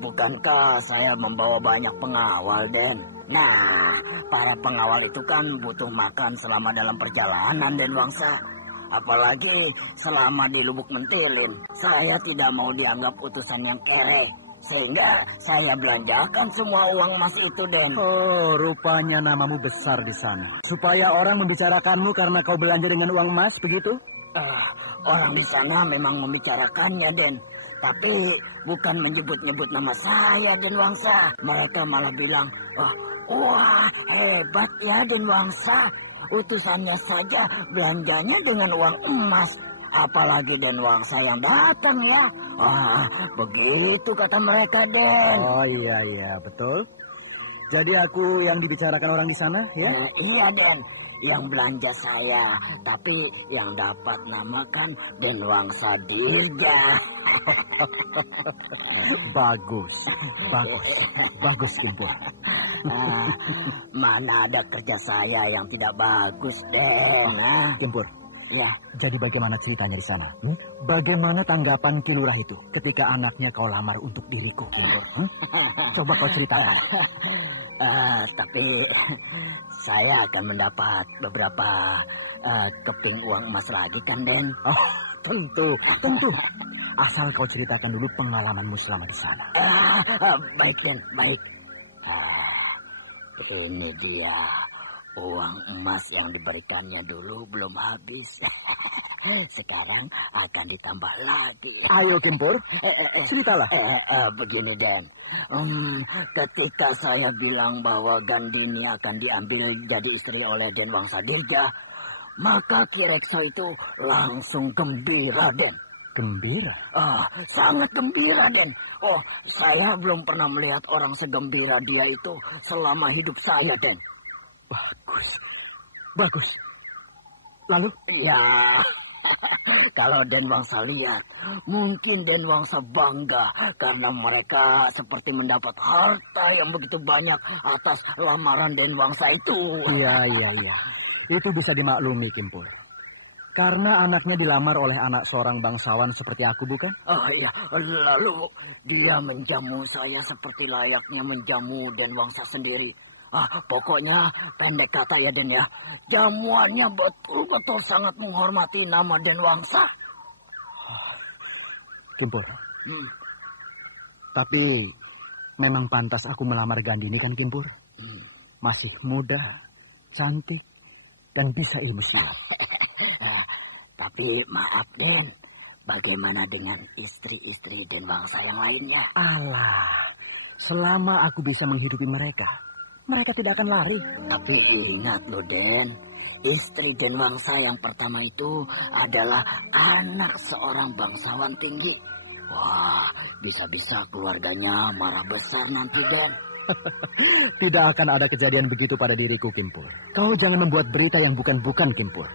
Bukankah saya membawa banyak pengawal, Den? Nah, para pengawal itu kan butuh makan selama dalam perjalanan, Den Wangsa. Apalagi selama di Lubuk Mentilin, saya tidak mau dianggap utusan yang kere. Sehingga saya belanjakan semua uang emas itu, Den. Oh, rupanya namamu besar di sana. Supaya orang membicarakanmu karena kau belanja dengan uang emas, begitu? Orang di sana memang membicarakannya, Den. Tapi bukan menyebut-nyebut nama saya, Den Wangsa. Mereka malah bilang, wah, hebat ya Den Wangsa. Utusannya saja belanjanya dengan uang emas. Apalagi Den Wangsa yang datang ya. Begitu kata mereka, Den. Oh iya, betul. Jadi aku yang dibicarakan orang di sana, ya? Iya, Den. Yang belanja saya, tapi yang dapat nama kan Den Wangsa Dirga. Bagus, Kimpur. Mana ada kerja saya yang tidak bagus, Den. Kimpur. Ya. Jadi bagaimana ceritanya di sana? Bagaimana tanggapan Kilurah itu ketika anaknya kau lamar untuk diriku, Kimpur? Coba kau ceritakan. Tapi saya akan mendapat beberapa keping uang emas lagi kan, Den? Oh, tentu. Asal kau ceritakan dulu pengalamanmu selama di sana. Baik, Den, baik. Ini dia. Uang emas yang diberikannya dulu belum habis. Sekarang akan ditambah lagi. Ayo, Kimpur. Ceritalah. Begini, Den. Ketika saya bilang bahwa Gandini akan diambil jadi istri oleh Den Wangsa Dirga, maka Ki Rekso itu langsung gembira, Den. Gembira? Sangat gembira, Den. Saya belum pernah melihat orang segembira dia itu selama hidup saya, Den. Bagus. Lalu? Ya, kalau Den Wangsa lihat, mungkin Den Wangsa bangga karena mereka seperti mendapat harta yang begitu banyak atas lamaran Den Wangsa itu. Iya. Itu bisa dimaklumi, Kimpur. Karena anaknya dilamar oleh anak seorang bangsawan seperti aku, bukan? Oh iya, lalu dia menjamu saya seperti layaknya menjamu Denwangsa sendiri. Pokoknya pendek kata ya Den ya, jamuannya betul-betul sangat menghormati nama Denwangsa. Kimpur. Tapi memang pantas aku melamar Gandini kan, Kimpur? Masih muda, cantik, dan bisa ilmu silat. Tapi maaf Den, bagaimana dengan istri-istri Denwangsa yang lainnya? Alah, selama aku bisa menghidupi mereka tidak akan lari. Tapi ingat loh Den, istri Denwangsa yang pertama itu adalah anak seorang bangsawan tinggi. Wah, bisa-bisa keluarganya marah besar nanti Den. Tidak akan ada kejadian begitu pada diriku, Kimpur. Kau jangan membuat berita yang bukan-bukan, Kimpur.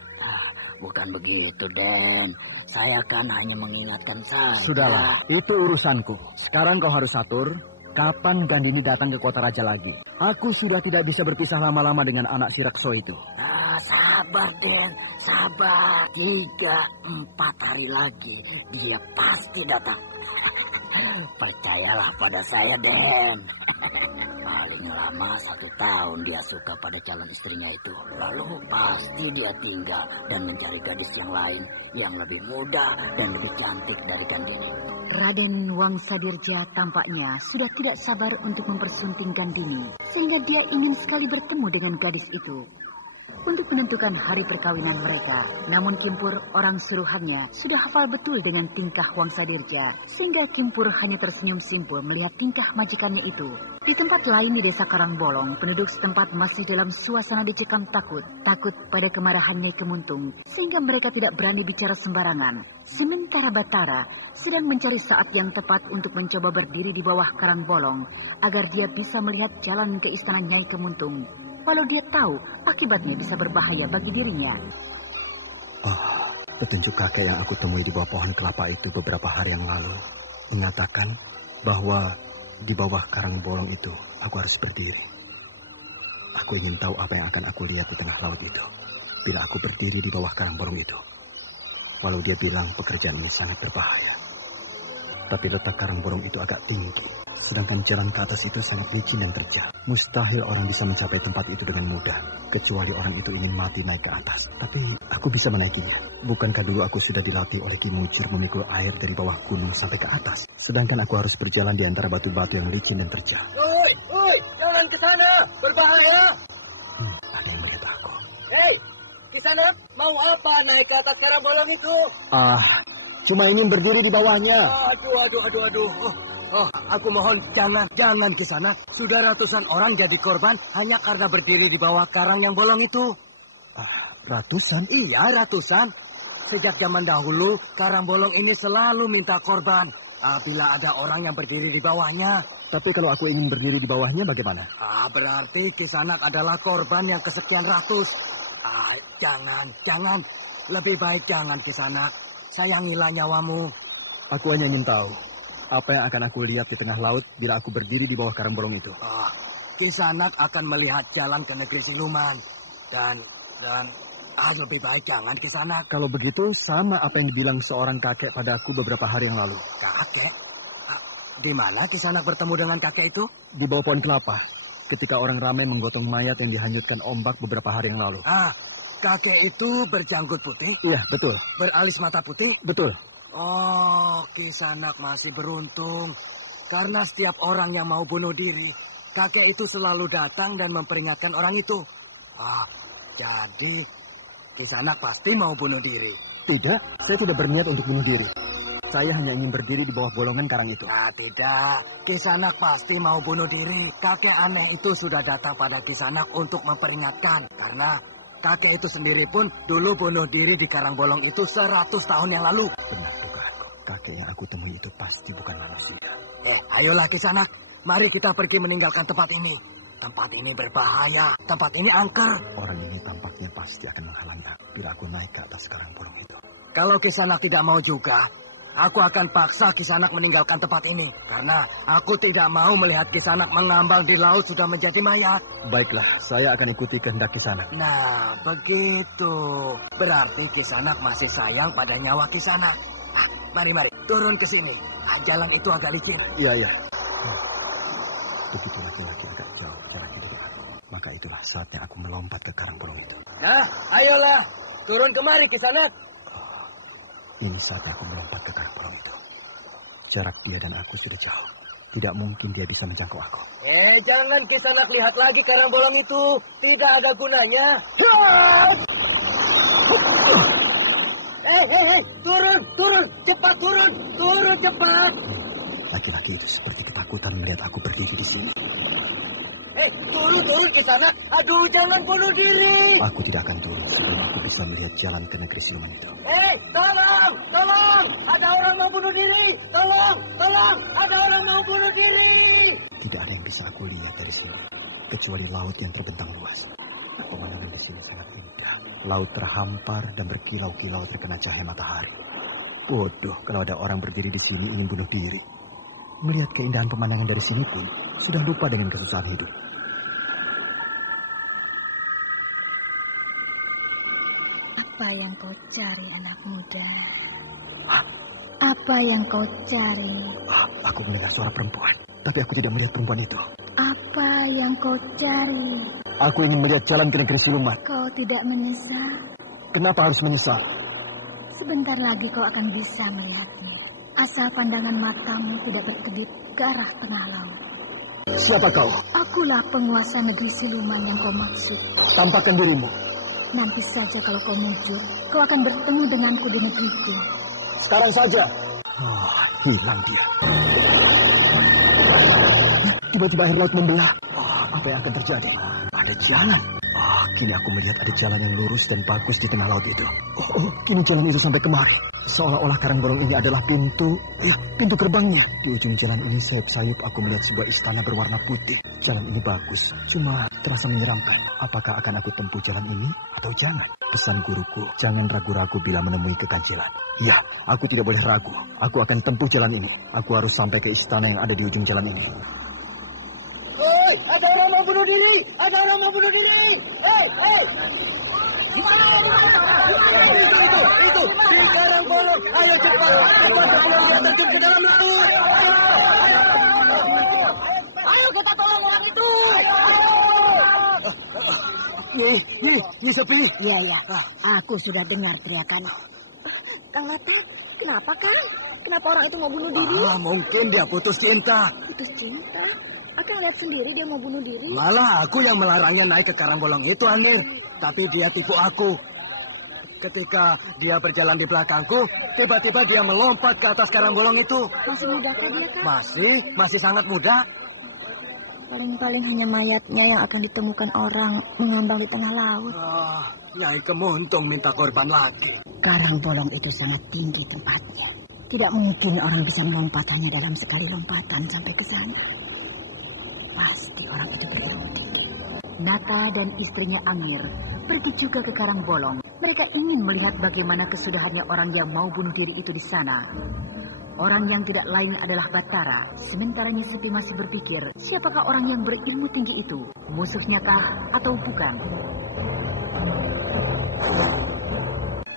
Bukan begitu, Den. Saya kan hanya mengingatkan saja. Sudahlah, itu urusanku. Sekarang kau harus atur kapan Gandini datang ke kota raja lagi. Aku sudah tidak bisa berpisah lama-lama dengan anak si Rekso itu. Sabar, Den. Sabar. 3-4 hari lagi dia pasti datang. Percayalah pada saya, Den. Paling lama 1 tahun dia suka pada calon istrinya itu. Lalu pasti dia tinggal dan mencari gadis yang lain yang lebih muda dan lebih cantik dari Gandini. Raden Wangsadirja tampaknya sudah tidak sabar untuk mempersunting Gandini, sehingga dia ingin sekali bertemu dengan gadis itu untuk menentukan hari perkawinan mereka. Namun Kimpur, orang suruhannya, sudah hafal betul dengan tingkah Wangsadirja, sehingga Kimpur hanya tersenyum simpul melihat tingkah majikannya itu. Di tempat lain di desa Karangbolong, penduduk setempat masih dalam suasana dicekam takut pada kemarahannya Kemuntung, sehingga mereka tidak berani bicara sembarangan. Sementara Batara sedang mencari saat yang tepat untuk mencoba berdiri di bawah Karangbolong agar dia bisa melihat jalan ke istana Nyai Kemuntung. Walau dia tahu akibatnya bisa berbahaya bagi dirinya. Petunjuk kakek yang aku temui di bawah pohon kelapa itu beberapa hari yang lalu mengatakan bahwa di bawah Karangbolong itu aku harus berdiri. Aku ingin tahu apa yang akan aku lihat di tengah laut itu bila aku berdiri di bawah Karangbolong itu. Walau dia bilang pekerjaan ini sangat berbahaya, tapi letak Karangbolong itu agak tinggi. Sedangkan jalan ke atas itu sangat licin dan terjal. Mustahil orang bisa mencapai tempat itu dengan mudah, kecuali orang itu ingin mati naik ke atas. Tapi aku bisa menaikinya. Bukankah dulu aku sudah dilatih oleh Ki Mujir memikul air dari bawah gunung sampai ke atas? Sedangkan aku harus berjalan di antara batu-batu yang licin dan terjal. Woi, jangan ke sana, berbahaya. Ada yang melihat aku. Hei, di sana mau apa naik ke atas Karangbolong itu? Cuma ingin berdiri di bawahnya. Aduh. Aku mohon jangan ke sana. Sudah ratusan orang jadi korban hanya karena berdiri di bawah karang yang bolong itu. Ratusan? Iya, ratusan. Sejak zaman dahulu, karang bolong ini selalu minta korban bila ada orang yang berdiri di bawahnya. Tapi kalau aku ingin berdiri di bawahnya bagaimana? Berarti Kisanak adalah korban yang kesekian ratus. Jangan. Lebih baik jangan Kisanak. Sayangilah nyawamu. Aku hanya ingin tahu apa yang akan aku lihat di tengah laut bila aku berdiri di bawah Karangbolong itu. Kisanak akan melihat jalan ke negeri siluman. Dan lebih baik jangan Kisanak. Kalau begitu sama apa yang dibilang seorang kakek padaku beberapa hari yang lalu. Kakek? Di mana Kisanak bertemu dengan kakek itu? Di bawah pohon kelapa. Ketika orang ramai menggotong mayat yang dihanyutkan ombak beberapa hari yang lalu. Kakek itu berjanggut putih? Iya, betul. Beralis mata putih? Betul. Kisanak masih beruntung. Karena setiap orang yang mau bunuh diri, kakek itu selalu datang dan memperingatkan orang itu. Jadi Kisanak pasti mau bunuh diri. Tidak, saya tidak berniat untuk bunuh diri. Saya hanya ingin berdiri di bawah bolongan karang itu. Tidak, Kisanak pasti mau bunuh diri. Kakek aneh itu sudah datang pada Kisanak untuk memperingatkan. Karena kakek itu sendiri pun dulu bunuh diri di Karangbolong itu 100 tahun yang lalu. Benar dugaanku. Kakek yang aku temui itu pasti bukan manusia. Ayolah Kisanak. Mari kita pergi meninggalkan tempat ini. Tempat ini berbahaya. Tempat ini angker. Orang ini tampaknya pasti akan menghalangi aku bila aku naik ke atas Karangbolong itu. Kalau Kisanak tidak mau juga, aku akan paksa Kisanak meninggalkan tempat ini. Karena aku tidak mau melihat Kisanak mengambang di laut sudah menjadi mayat. Baiklah, saya akan ikuti kehendak Kisanak. Nah, begitu. Berarti Kisanak masih sayang pada nyawa Kisanak. Nah, mari, turun ke sini. Nah, jalan itu agak licin. Iya. Tubuh laki-laki agak jauh jarak itu. Maka itulah saatnya aku melompat ke karang bolong itu. Nah, ayolah. Turun kemari, Kisanak. Ini saatnya aku melompat ke karang bolong itu. Jarak dia dan aku sudah jauh. Tidak mungkin dia bisa menjangkau aku. Jangan Kisanak lihat lagi karang bolong itu. Tidak ada gunanya. Turun. Cepat turun. Turun cepat. Laki-laki itu seperti ketakutan melihat aku berdiri di sini. Turun Kisanak. Aduh, jangan bunuh diri. Aku tidak akan turun sebelum aku bisa melihat jalan ke negeri siluman itu. Tolong. Ada orang mau bunuh diri. Tolong. Ada orang mau bunuh diri. Tidak ada yang bisa aku lihat dari sini. Kecuali laut yang terbentang luas. Pemandangan di sini sangat indah. Laut terhampar dan berkilau-kilau terkena cahaya matahari. Bodoh kalau ada orang berdiri di sini ingin bunuh diri. Melihat keindahan pemandangan dari sini pun sudah lupa dengan kesesahan hidup. Apa yang kau cari, anak muda? Apa yang kau cari? Aku mendengar suara perempuan, tapi aku tidak melihat perempuan itu. Apa yang kau cari? Aku ingin melihat jalan ke negeri siluman. Kau tidak menyesal? Kenapa harus menyesal? Sebentar lagi kau akan bisa melihatnya. Asal pandangan matamu tidak berkedip ke arah tengah laut. Siapa kau? Akulah penguasa negeri siluman yang kau maksud. Tampakkan dirimu. Nanti saja kalau kau muncul, kau akan bertemu denganku di negeriku. Sekarang saja. Hilang dia. Tiba-tiba air laut membelah. Apa yang akan terjadi? Ada jalan. Kini aku melihat ada jalan yang lurus dan bagus di tengah laut itu. Kini jalan itu sampai kemari. Seolah-olah karang bolong ini adalah pintu gerbangnya. Di ujung jalan ini sayup-sayup aku melihat sebuah istana berwarna putih. Jalan ini bagus, cuma terasa menyeramkan. Apakah akan aku tempuh jalan ini atau jangan? Pesan guruku, jangan ragu-ragu bila menemui kekancilan. Ya, aku tidak boleh ragu. Aku akan tempuh jalan ini. Aku harus sampai ke istana yang ada di ujung jalan ini. Hei, ada orang mau bunuh diri. Itu, di karang bolong. Ayo cepat sebelum dia terjun ke dalam laut. Ayo kita tolong orang itu. Ini sepi. Ya. Aku sudah dengar teriakannya. Kang Latak, kenapa Kang? Kenapa orang itu mau bunuh diri? Mungkin dia putus cinta. Putus cinta? Akang lihat sendiri dia mau bunuh diri. Malah aku yang melarangnya naik ke karang bolong itu, Angin. Tapi dia tipu aku. Ketika dia berjalan di belakangku, tiba-tiba dia melompat ke atas karang bolong itu. Masih mudakah dia, Kang? Masih sangat muda. Paling-paling hanya mayatnya yang akan ditemukan orang mengambang di tengah laut. Nyai Kemuntung minta korban lagi. Karang bolong itu sangat tinggi tempatnya. Tidak mungkin orang bisa melompatannya dalam sekali lompatan sampai ke sana. Pasti orang itu berilmu tinggi. Nata dan istrinya Angir pergi juga ke karang bolong. Mereka ingin melihat bagaimana kesudahannya orang yang mau bunuh diri itu di sana. Orang yang tidak lain adalah Batara. Sementara Nyusupi masih berpikir, siapakah orang yang berilmu tinggi itu? Musuhnya kah atau bukan?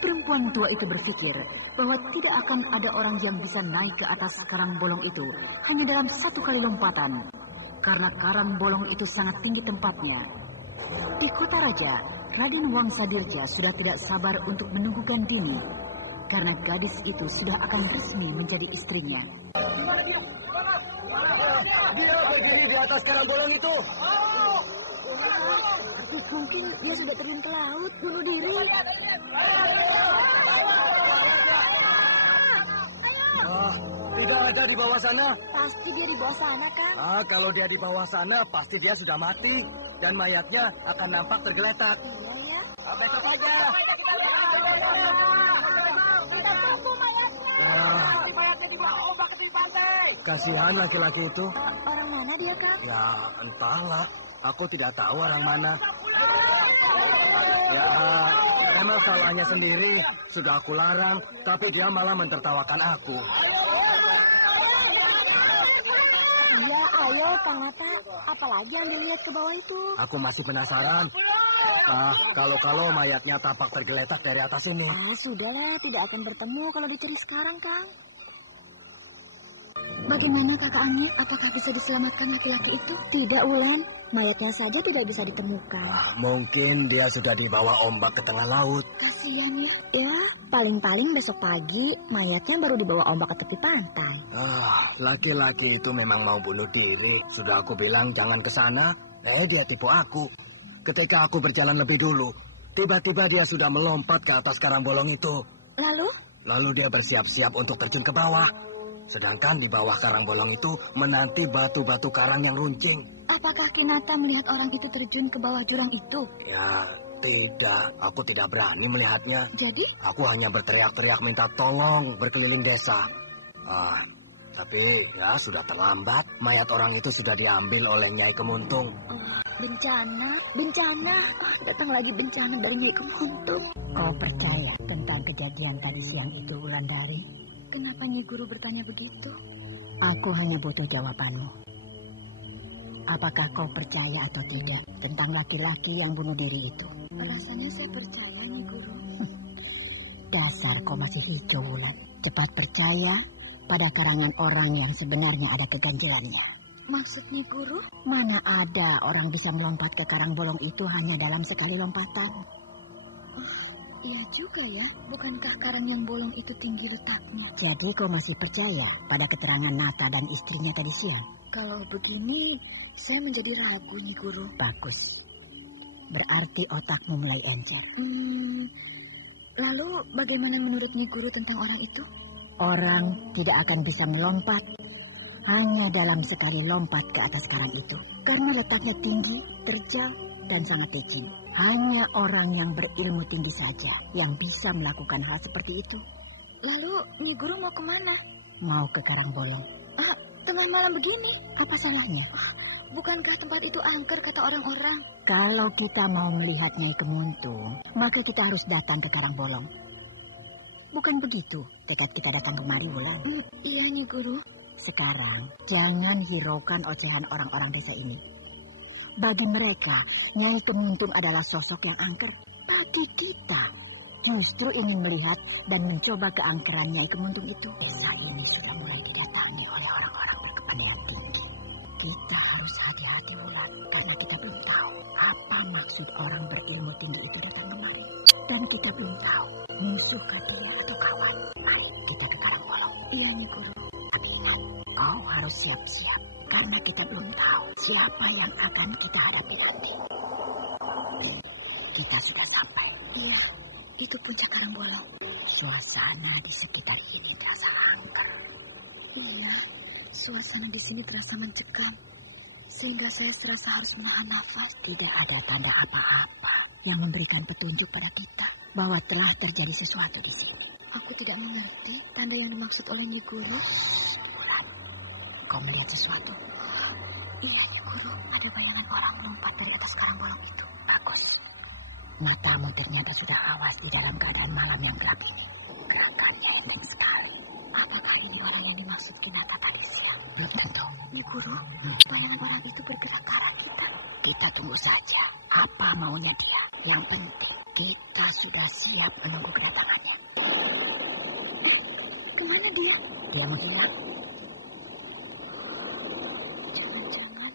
Perempuan tua itu berpikir bahwa tidak akan ada orang yang bisa naik ke atas karang bolong itu hanya dalam satu kali lompatan. Karena karang bolong itu sangat tinggi tempatnya. Di kota raja, Raden Wangsadirja sudah tidak sabar untuk menunggu Gandini. Karena gadis itu sudah akan resmi menjadi istrinya. Dia berdiri di atas karang bolong itu. Mungkin dia sudah terjun ke laut, bunuh diri. Tidak ada di bawah sana. Pasti dia di bawah sana, Kang. Kalau dia di bawah sana, pasti dia sudah mati. Dan mayatnya akan nampak tergeletak. Iya. Besok saja. Kasihan laki-laki itu. Orang mana dia, Kang? Ya, entahlah. Aku tidak tahu orang mana. Ya, Karena salahnya sendiri, sudah aku larang, tapi dia malah mentertawakan aku. Iya, ayo Kang Nata. Apalagi ambil lihat ke bawah itu. Aku masih penasaran. Kalau mayatnya tampak tergeletak dari atas ini. Sudahlah, tidak akan bertemu kalau dicari sekarang, Kang. Bagaimana Kakak Ani? Apakah bisa diselamatkan laki-laki itu? Tidak, Wulan. Mayatnya saja tidak bisa ditemukan. Mungkin dia sudah dibawa ombak ke tengah laut. Kasihan ya. Ya, paling-paling besok pagi mayatnya baru dibawa ombak ke tepi pantai. Laki-laki itu memang mau bunuh diri. Sudah aku bilang jangan ke sana. Dia tipu aku. Ketika aku berjalan lebih dulu, tiba-tiba dia sudah melompat ke atas karang bolong itu. Lalu? Lalu dia bersiap-siap untuk terjun ke bawah. Sedangkan di bawah karang bolong itu menanti batu-batu karang yang runcing. Apakah Kinata melihat orang itu terjun ke bawah jurang itu? Ya, tidak. Aku tidak berani melihatnya. Jadi? Aku hanya berteriak-teriak minta tolong berkeliling desa. Tapi ya sudah terlambat. Mayat orang itu sudah diambil oleh Nyai Kemuntung. Bencana. Datang lagi bencana dari Nyai Kemuntung. Kau percaya tentang kejadian tadi siang itu, Wulandari? Kenapa Nyi Guru bertanya begitu? Aku hanya butuh jawabanmu. Apakah kau percaya atau tidak tentang laki-laki yang bunuh diri itu? Rasanya saya percaya, Nyi Guru. Dasar kau masih hijau, Wulan. Cepat percaya pada karangan orang yang sebenarnya ada keganjilannya. Maksud Nyi Guru? Mana ada orang bisa melompat ke karang bolong itu hanya dalam sekali lompatan. Iya juga ya, bukankah karang yang bolong itu tinggi letaknya? Jadi kau masih percaya pada keterangan Nata dan istrinya tadi siang? Kalau begini, saya menjadi ragu, Nyi Guru. Bagus. Berarti otakmu mulai encer. Lalu bagaimana menurut Nyi Guru tentang orang itu? Orang tidak akan bisa melompat hanya dalam sekali lompat ke atas karang itu. Karena letaknya tinggi, terjal, dan sangat licin. Hanya orang yang berilmu tinggi saja yang bisa melakukan hal seperti itu. Lalu Nyi Guru mau kemana? Mau ke karang bolong. Tengah malam begini? Apa salahnya? Bukankah tempat itu angker kata orang-orang? Kalau kita mau melihat Nyai Kemuntung, maka kita harus datang ke karang bolong. Bukan begitu tekad kita datang kemari, Wulan? Iya, Nyi Guru. Sekarang, jangan hiraukan ocehan orang-orang desa ini. Bagi mereka, Nyai Kemuntung adalah sosok yang angker. Bagi kita, justru ingin melihat dan mencoba keangkeran Nyai Kemuntung itu. Desa ini sudah mulai didatangi oleh orang-orang berkepandaian tinggi. Kita harus hati-hati, Wulan, karena kita belum tahu apa maksud orang berilmu tinggi itu datang kemari. Dan kita belum tahu musuhkah dia atau kawan. Mari kita ke karang bolong. Iya, Nyi Guru. Tapi kau harus siap-siap, karena kita belum tahu siapa yang akan kita hadapi nanti. Kita sudah sampai. Iya, itu puncak karang bolong. Suasana di sekitar ini terasa angker. Iya, suasana di sini terasa mencekam. Sehingga saya serasa harus menahan nafas. Tidak ada tanda apa-apa yang memberikan petunjuk pada kita bahwa telah terjadi sesuatu di sini. Aku tidak mengerti tanda yang dimaksud oleh Nyi Guru. Kau melihat sesuatu? Iya, Nyi Guru. Ada bayangan orang melompat dari atas karang bolong itu. Bagus. Matamu ternyata sudah awas di dalam keadaan malam yang gelap ini. Gerakannya enteng sekali. Apakah ini orang yang dimaksud Kinata tadi siang? Belum tentu. Nyi Guru, bayangan orang itu bergerak ke arah kita. Kita tunggu saja. Apa maunya dia? Yang penting, kita sudah siap menunggu kedatangannya. Kemana dia? Dia menghilang. Jangan-jangan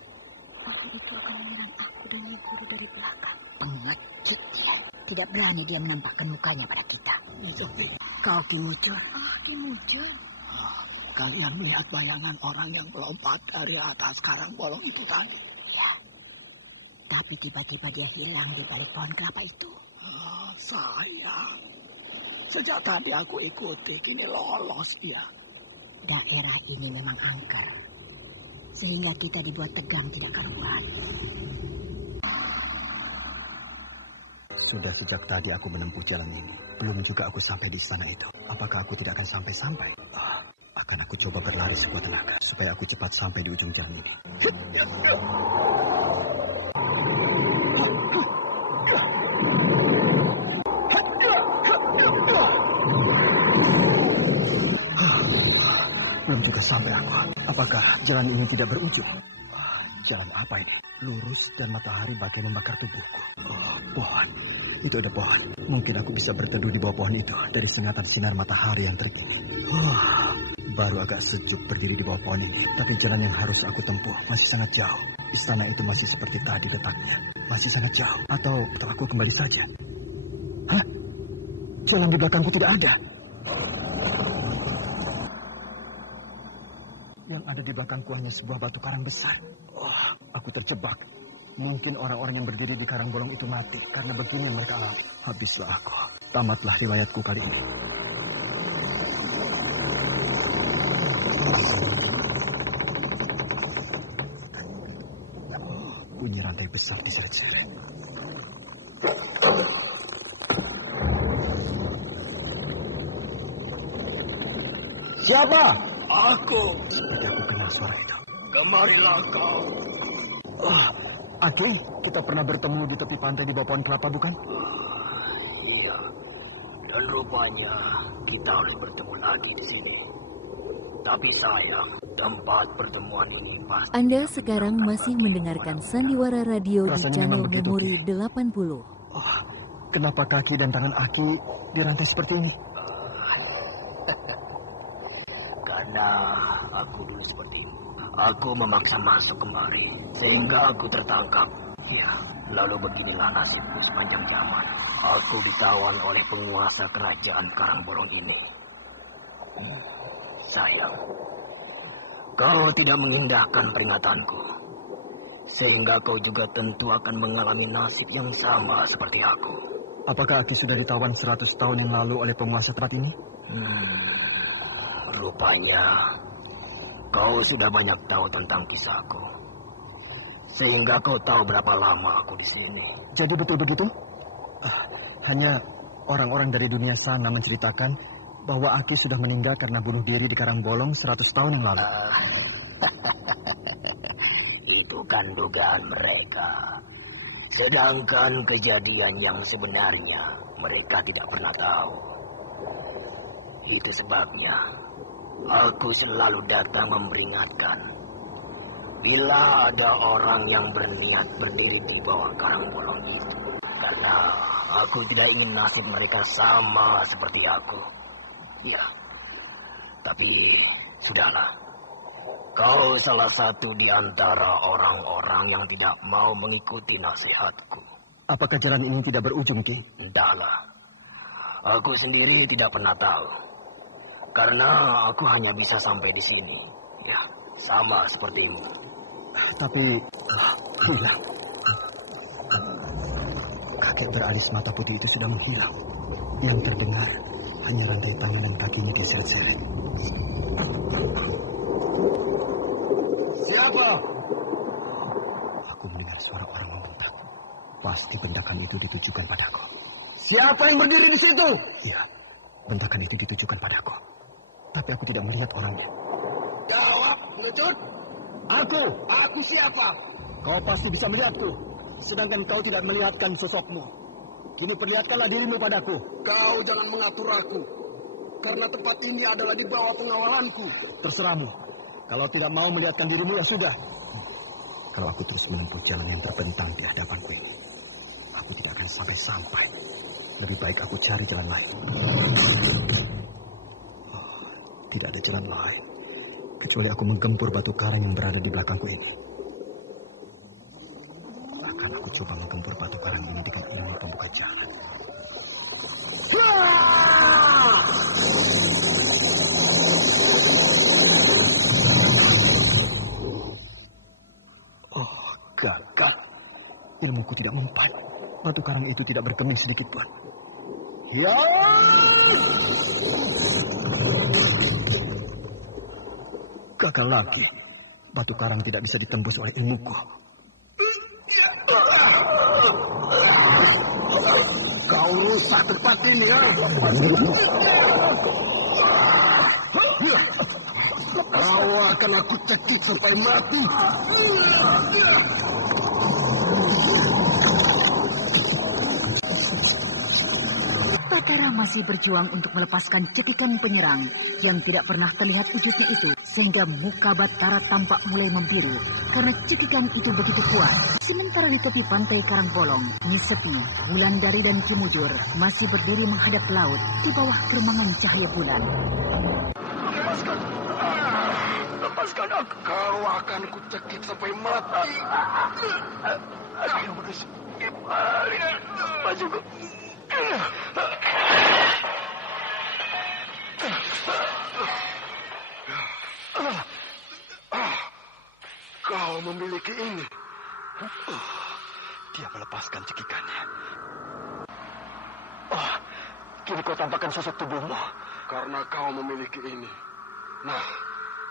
orang itu akan menyerang aku dan Nyi Guru dari belakang. Pengecut dia. Tidak berani dia menampakkan mukanya pada kita. Kau Ki Mucur. Ki Mucur. Kalian melihat bayangan orang yang melompat dari atas karang bolong itu tadi? Ya. Tapi tiba-tiba dia hilang di balik pohon kelapa itu. Sayang. Sejak tadi aku ikuti, kini lolos dia. Daerah ini memang angker. Sehingga kita dibuat tegang tidak karuan. Sudah sejak tadi aku menempuh jalan ini. Belum juga aku sampai di sana itu. Apakah aku tidak akan sampai-sampai? Akan aku coba berlari sekuat tenaga supaya aku cepat sampai di ujung jalan ini. Belum juga sampai aku. Apakah jalan ini tidak berujung? Jalan apa ini? Lurus dan matahari bagai membakar tubuhku. Pohon. Itu ada pohon. Mungkin aku bisa berteduh di bawah pohon itu dari sengatan sinar matahari yang terbit. Baru agak sejuk berdiri di bawah pohon ini. Tapi jalan yang harus aku tempuh masih sangat jauh. Istana itu masih seperti tadi letaknya. Masih sangat jauh. Atau aku kembali saja. Hah? Jalan di belakangku tidak ada. Yang ada di belakangku hanya sebuah batu karang besar. Aku terjebak. Mungkin orang-orang yang berdiri di karang bolong itu mati karena begini yang mereka alami. Habislah aku. Tamatlah riwayatku kali ini. Bunyi rantai besar diseret-seret. Siapa? Aku. Seperti aku kenal suara itu. Kemarilah kau. Aking, kita pernah bertemu di tepi pantai di bawah pohon kelapa, bukan? Iya. Dan rupanya kita harus bertemu lagi di sini. Tapi sayang, tempat pertemuan ini pasti. Anda sekarang masih mendengarkan Sandiwara Radio di channel Memori 80. Kenapa kaki dan tangan Aki dirantai seperti ini? Karena aku dulu seperti itu. Aku memaksa masuk kemari sehingga aku tertangkap. Ya, lalu beginilah nasibku sepanjang zaman. Aku ditawan oleh penguasa kerajaan Karangbolong ini. Sayang, kau tidak mengindahkan peringatanku. Sehingga kau juga tentu akan mengalami nasib yang sama seperti aku. Apakah Aki sudah ditawan 100 tahun yang lalu oleh penguasa tempat ini? Rupanya kau sudah banyak tahu tentang kisahku. Sehingga kau tahu berapa lama aku di sini. Jadi betul begitu? Hanya orang-orang dari dunia sana menceritakan bahwa Aki sudah meninggal karena bunuh diri di Karangbolong 100 tahun yang lalu. Itu kan dugaan mereka. Sedangkan kejadian yang sebenarnya mereka tidak pernah tahu. Itu sebabnya aku selalu datang memperingatkan. Bila ada orang yang berniat berdiri di bawah Karangbolong itu. Karena aku tidak ingin nasib mereka sama seperti aku. Ya, tapi sudahlah. Kau salah satu di antara orang-orang yang tidak mau mengikuti nasihatku. Apakah jalan ini tidak berujung, Ki? Tidaklah. Aku sendiri tidak pernah tahu. Karena aku hanya bisa sampai di sini. Ya, sama sepertimu. Tapi, hilang. Kakek beralis mata putih itu sudah menghilang. Yang terdengar hanya rantai tangan dan kakinya diseret-seret. Siapa? Aku mendengar suara orang membentak. Pasti bentakan itu ditujukan padaku. Siapa yang berdiri di situ? Ya, bentakan itu ditujukan padaku. Tapi aku tidak melihat orangnya. Jawab, pengecut. Aku siapa? Kau pasti bisa melihatku. Sedangkan kau tidak melihatkan sosokmu. Kini perlihatkanlah dirimu padaku. Kau jangan mengatur aku. Karena tempat ini adalah di bawah pengawalanku. Terserahmu. Kalau tidak mau melihatkan dirimu, ya sudah. Kalau aku terus menempuh jalan yang terbentang di hadapanku, aku tidak akan sampai-sampai. Lebih baik aku cari jalan lain. Tidak ada jalan lain. Kecuali aku menggempur batu karang yang berada di belakangku ini. Akan aku coba menggempur batu karang ini dengan ilmu pembuka jalan. Gagal. Ilmuku tidak mempan. Batu karang itu tidak berkemih sedikit pun. Ya! Gagal lagi. Batu karang tidak bisa ditembus oleh ilmuku. Kau rusak tempat ini, ya? Kau akan aku cekik sampai mati. Batara masih berjuang untuk melepaskan cekikan penyerang yang tidak pernah terlihat wujudnya itu, sehingga muka Batara tampak mulai membiru karena cekikan itu begitu kuat. Sementara di tepi pantai Karangbolong, Nyi Sepi, Wulandari dan Ki Mujur masih berdiri menghadap laut di bawah permangan cahaya bulan. Lepaskan aku. Kau akan kucekik sampai mati. Ayo bagus. Maju. Kau memiliki ini. Dia melepaskan cekikannya. Oh, kini kau tampakkan sosok tubuhmu. Karena kau memiliki ini. Nah,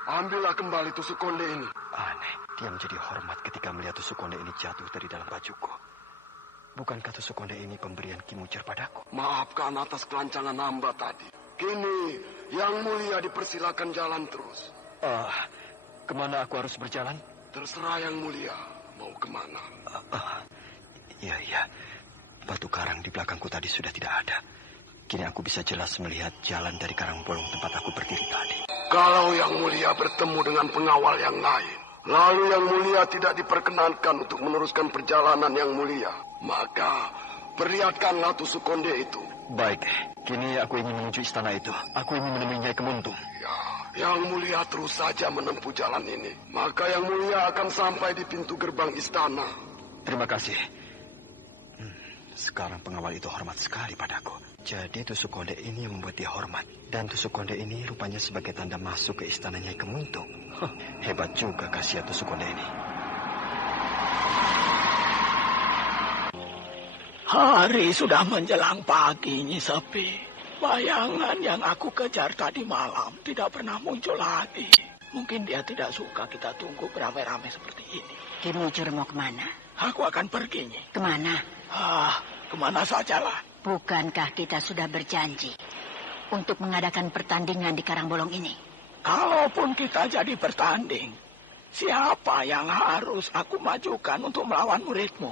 ambillah kembali tusuk konde ini. Aneh, dia menjadi hormat ketika melihat tusuk konde ini jatuh dari dalam bajuku. Bukankah tusuk konde ini pemberian Ki Mujur padaku? Maafkan atas kelancangan hamba tadi. Kini, Yang Mulia dipersilakan jalan terus. Kemana aku harus berjalan? Terserah Yang Mulia, mau kemana? Iya. Batu karang di belakangku tadi sudah tidak ada. Kini aku bisa jelas melihat jalan dari Karangbolong tempat aku berdiri tadi. Kalau Yang Mulia bertemu dengan pengawal yang lain, lalu Yang Mulia tidak diperkenankan untuk meneruskan perjalanan Yang Mulia, maka perlihatkanlah tusuk konde itu. Baik, kini aku ingin menuju istana itu. Aku ingin menemui Nyai Kemuntung. Ya, Yang Mulia terus saja menempuh jalan ini. Maka Yang Mulia akan sampai di pintu gerbang istana. Terima kasih. Sekarang pengawal itu hormat sekali padaku. Jadi tusuk konde ini yang membuat dia hormat. Dan tusuk konde ini rupanya sebagai tanda masuk ke istana Nyai Kemuntung. Hebat juga khasiat tusuk konde ini. Hari sudah menjelang pagi, Nyi Sepi. Bayangan yang aku kejar tadi malam tidak pernah muncul lagi. Mungkin dia tidak suka kita tunggu beramai-ramai seperti ini. Ki Mujur mau kemana? Aku akan pergi, Nyi. Kemana? Kemana sajalah. Bukankah kita sudah berjanji untuk mengadakan pertandingan di Karangbolong ini? Kalaupun kita jadi bertanding, siapa yang harus aku majukan untuk melawan muridmu?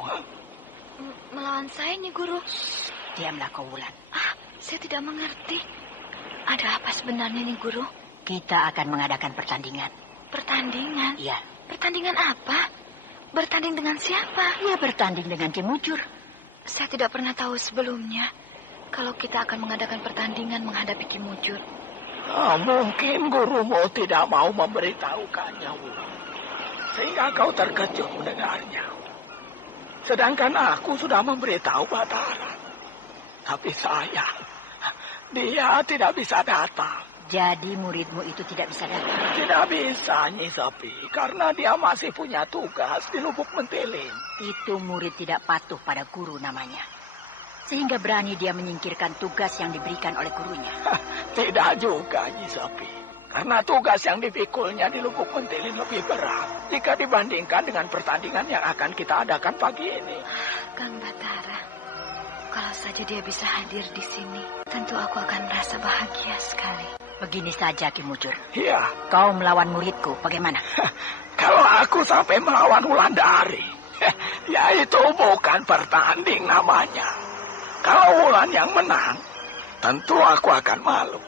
Melawan saya, Nyi Guru. Diamlah kau, Wulan. Saya tidak mengerti. Ada apa sebenarnya, Nyi Guru? Kita akan mengadakan pertandingan. Pertandingan? Iya. Pertandingan apa? Bertanding dengan siapa? Ya, bertanding dengan Ki Mujur. Saya tidak pernah tahu sebelumnya kalau kita akan mengadakan pertandingan menghadapi Ki Mujur. Mungkin gurumu tidak mau memberitahukannya, Wulan. Sehingga kau terkejut mendengarnya. Sedangkan aku sudah memberitahu Batara. Tapi sayang, dia tidak bisa datang. Jadi muridmu itu tidak bisa datang? Tidak bisa, Nyi Sepi. Karena dia masih punya tugas di Lubuk Mentilin. Itu murid tidak patuh pada guru namanya. Sehingga berani dia menyingkirkan tugas yang diberikan oleh gurunya. Tidak juga, Nyi Sepi. Karena tugas yang dipikulnya di Lubuk Mentilin lebih berat jika dibandingkan dengan pertandingan yang akan kita adakan pagi ini. Kang Batara, kalau saja dia bisa hadir di sini, tentu aku akan merasa bahagia sekali. Begini saja, Ki Mujur. Iya. Kau melawan muridku, bagaimana? Kalau aku sampai melawan Wulandari, ya itu bukan pertanding namanya. Kalau Wulan yang menang, tentu aku akan malu.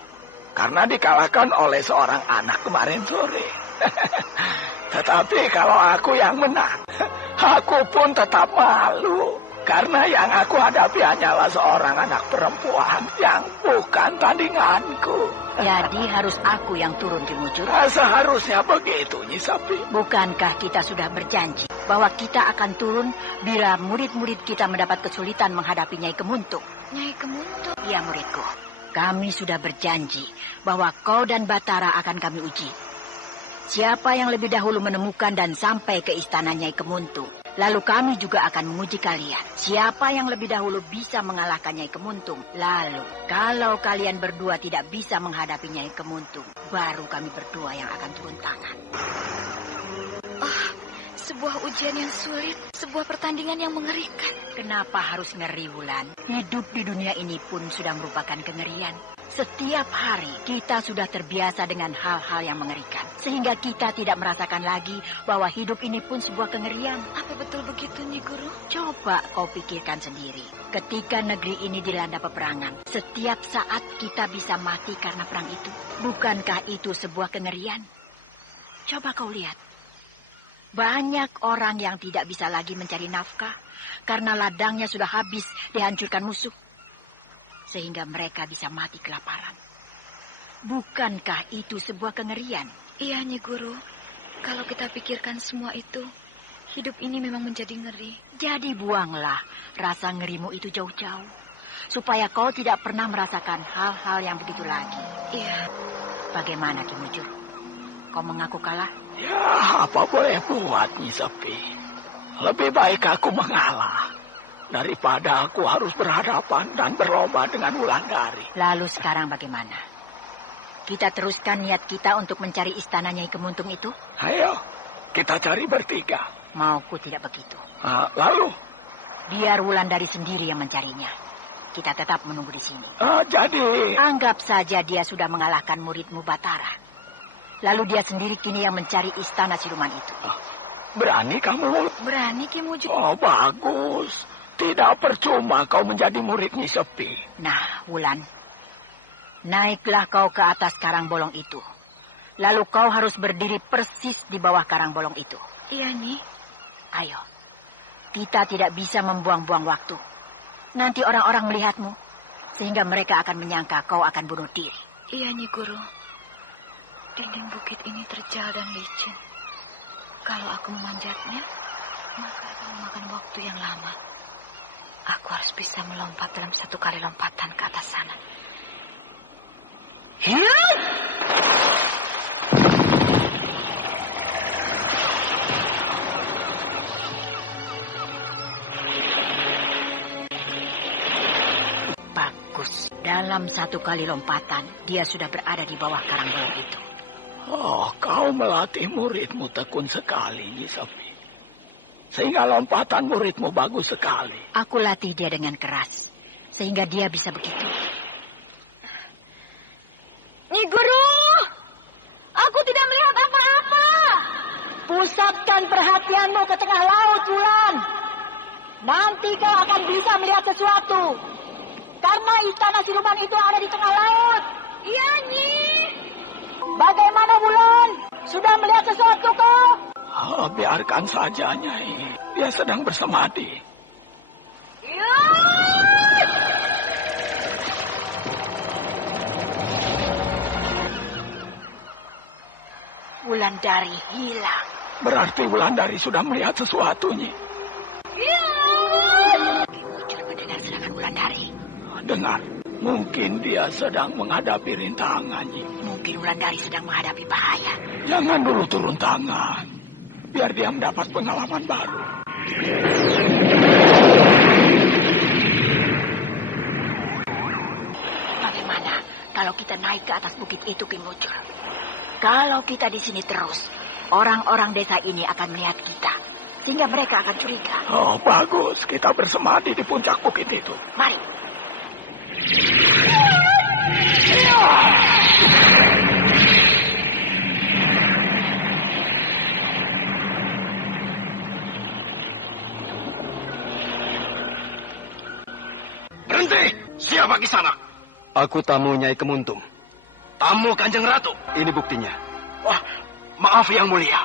Karena dikalahkan oleh seorang anak kemarin sore. Tetapi kalau aku yang menang, aku pun tetap malu. Karena yang aku hadapi hanyalah seorang anak perempuan yang bukan tandinganku. Jadi harus aku yang turun, Ki Mujur? Seharusnya begitu, Nyi Sepi. Bukankah kita sudah berjanji bahwa kita akan turun bila murid-murid kita mendapat kesulitan menghadapi Nyai Kemuntung? Nyai Kemuntung? Iya, muridku. Kami sudah berjanji bahwa kau dan Batara akan kami uji. Siapa yang lebih dahulu menemukan dan sampai ke istana Nyai Kemuntung, lalu kami juga akan menguji kalian. Siapa yang lebih dahulu bisa mengalahkan Nyai Kemuntung, lalu kalau kalian berdua tidak bisa menghadapi Nyai Kemuntung, baru kami berdua yang akan turun tangan. Sebuah ujian yang sulit, sebuah pertandingan yang mengerikan. Kenapa harus ngeri, Wulan? Hidup di dunia ini pun sudah merupakan kengerian. Setiap hari kita sudah terbiasa dengan hal-hal yang mengerikan. Sehingga kita tidak merasakan lagi bahwa hidup ini pun sebuah kengerian. Apa betul begitu, Nyi Guru? Coba kau pikirkan sendiri. Ketika negeri ini dilanda peperangan, setiap saat kita bisa mati karena perang itu. Bukankah itu sebuah kengerian? Coba kau lihat. Banyak orang yang tidak bisa lagi mencari nafkah karena ladangnya sudah habis dihancurkan musuh. Sehingga mereka bisa mati kelaparan. Bukankah itu sebuah kengerian? Iya, Nyi Guru. Kalau kita pikirkan semua itu, hidup ini memang menjadi ngeri. Jadi buanglah rasa ngerimu itu jauh-jauh. Supaya kau tidak pernah merasakan hal-hal yang begitu lagi. Iya. Bagaimana, Ki Mujur? Kau mengaku kalah? Ya, apa boleh buat, Nyi Sepi. Lebih baik aku mengalah daripada aku harus berhadapan dan berlomba dengan Wulandari. Lalu sekarang bagaimana? Kita teruskan niat kita untuk mencari istana Nyai Kemuntung itu? Ayo, kita cari bertiga. Mauku tidak begitu. Lalu? Biar Wulandari sendiri yang mencarinya. Kita tetap menunggu di sini. Jadi... Anggap saja dia sudah mengalahkan muridmu Batara. Lalu dia sendiri kini yang mencari istana siluman itu. Berani kamu? Berani, Ki Mujur. Oh, bagus. Tidak percuma kau menjadi murid Nyi Sepi. Nah, Wulan. Naiklah kau ke atas karang bolong itu. Lalu kau harus berdiri persis di bawah karang bolong itu. Iya, Nyi. Ayo. Kita tidak bisa membuang-buang waktu. Nanti orang-orang melihatmu. Sehingga mereka akan menyangka kau akan bunuh diri. Iya, Nyi Guru. Dinding bukit ini terjal dan licin. Kalau aku memanjatnya, maka akan memakan waktu yang lama. Aku harus bisa melompat dalam satu kali lompatan ke atas sana. Bagus. Dalam satu kali lompatan, dia sudah berada di bawah karang bolong itu. Oh, kau melatih muridmu tekun sekali, Nyi Sepi. Sehingga lompatan muridmu bagus sekali. Aku latih dia dengan keras. Sehingga dia bisa begitu. Nyi Guru! Aku tidak melihat apa-apa. Pusatkan perhatianmu ke tengah laut, Wulan. Nanti kau akan bisa melihat sesuatu. Karena istana siluman itu ada di tengah laut. Iya, Nyi. Bagaimana, Wulan? Sudah melihat sesuatu kau? Biarkan saja, Nyai. Dia sedang bersemadi. Ya! Wulandari hilang. Berarti Wulandari sudah melihat sesuatu, Nyi. Ya! Ki Mujur mendengar serangan Wulandari. Dengar, mungkin dia sedang menghadapi rintangan, Nyi. Mungkin Wulandari sedang menghadapi bahaya. Jangan dulu turun tangan. Biar dia mendapat pengalaman baru. Bagaimana kalau kita naik ke atas bukit itu, Ki Mujur? Kalau kita di sini terus, orang-orang desa ini akan melihat kita. Sehingga mereka akan curiga. Oh, bagus. Kita bersemadi di puncak bukit itu. Mari. Berhenti! Siapa kisana? Aku tamu Nyai Kemuntung. Tamu Kanjeng Ratu. Ini buktinya. Wah, maaf yang mulia.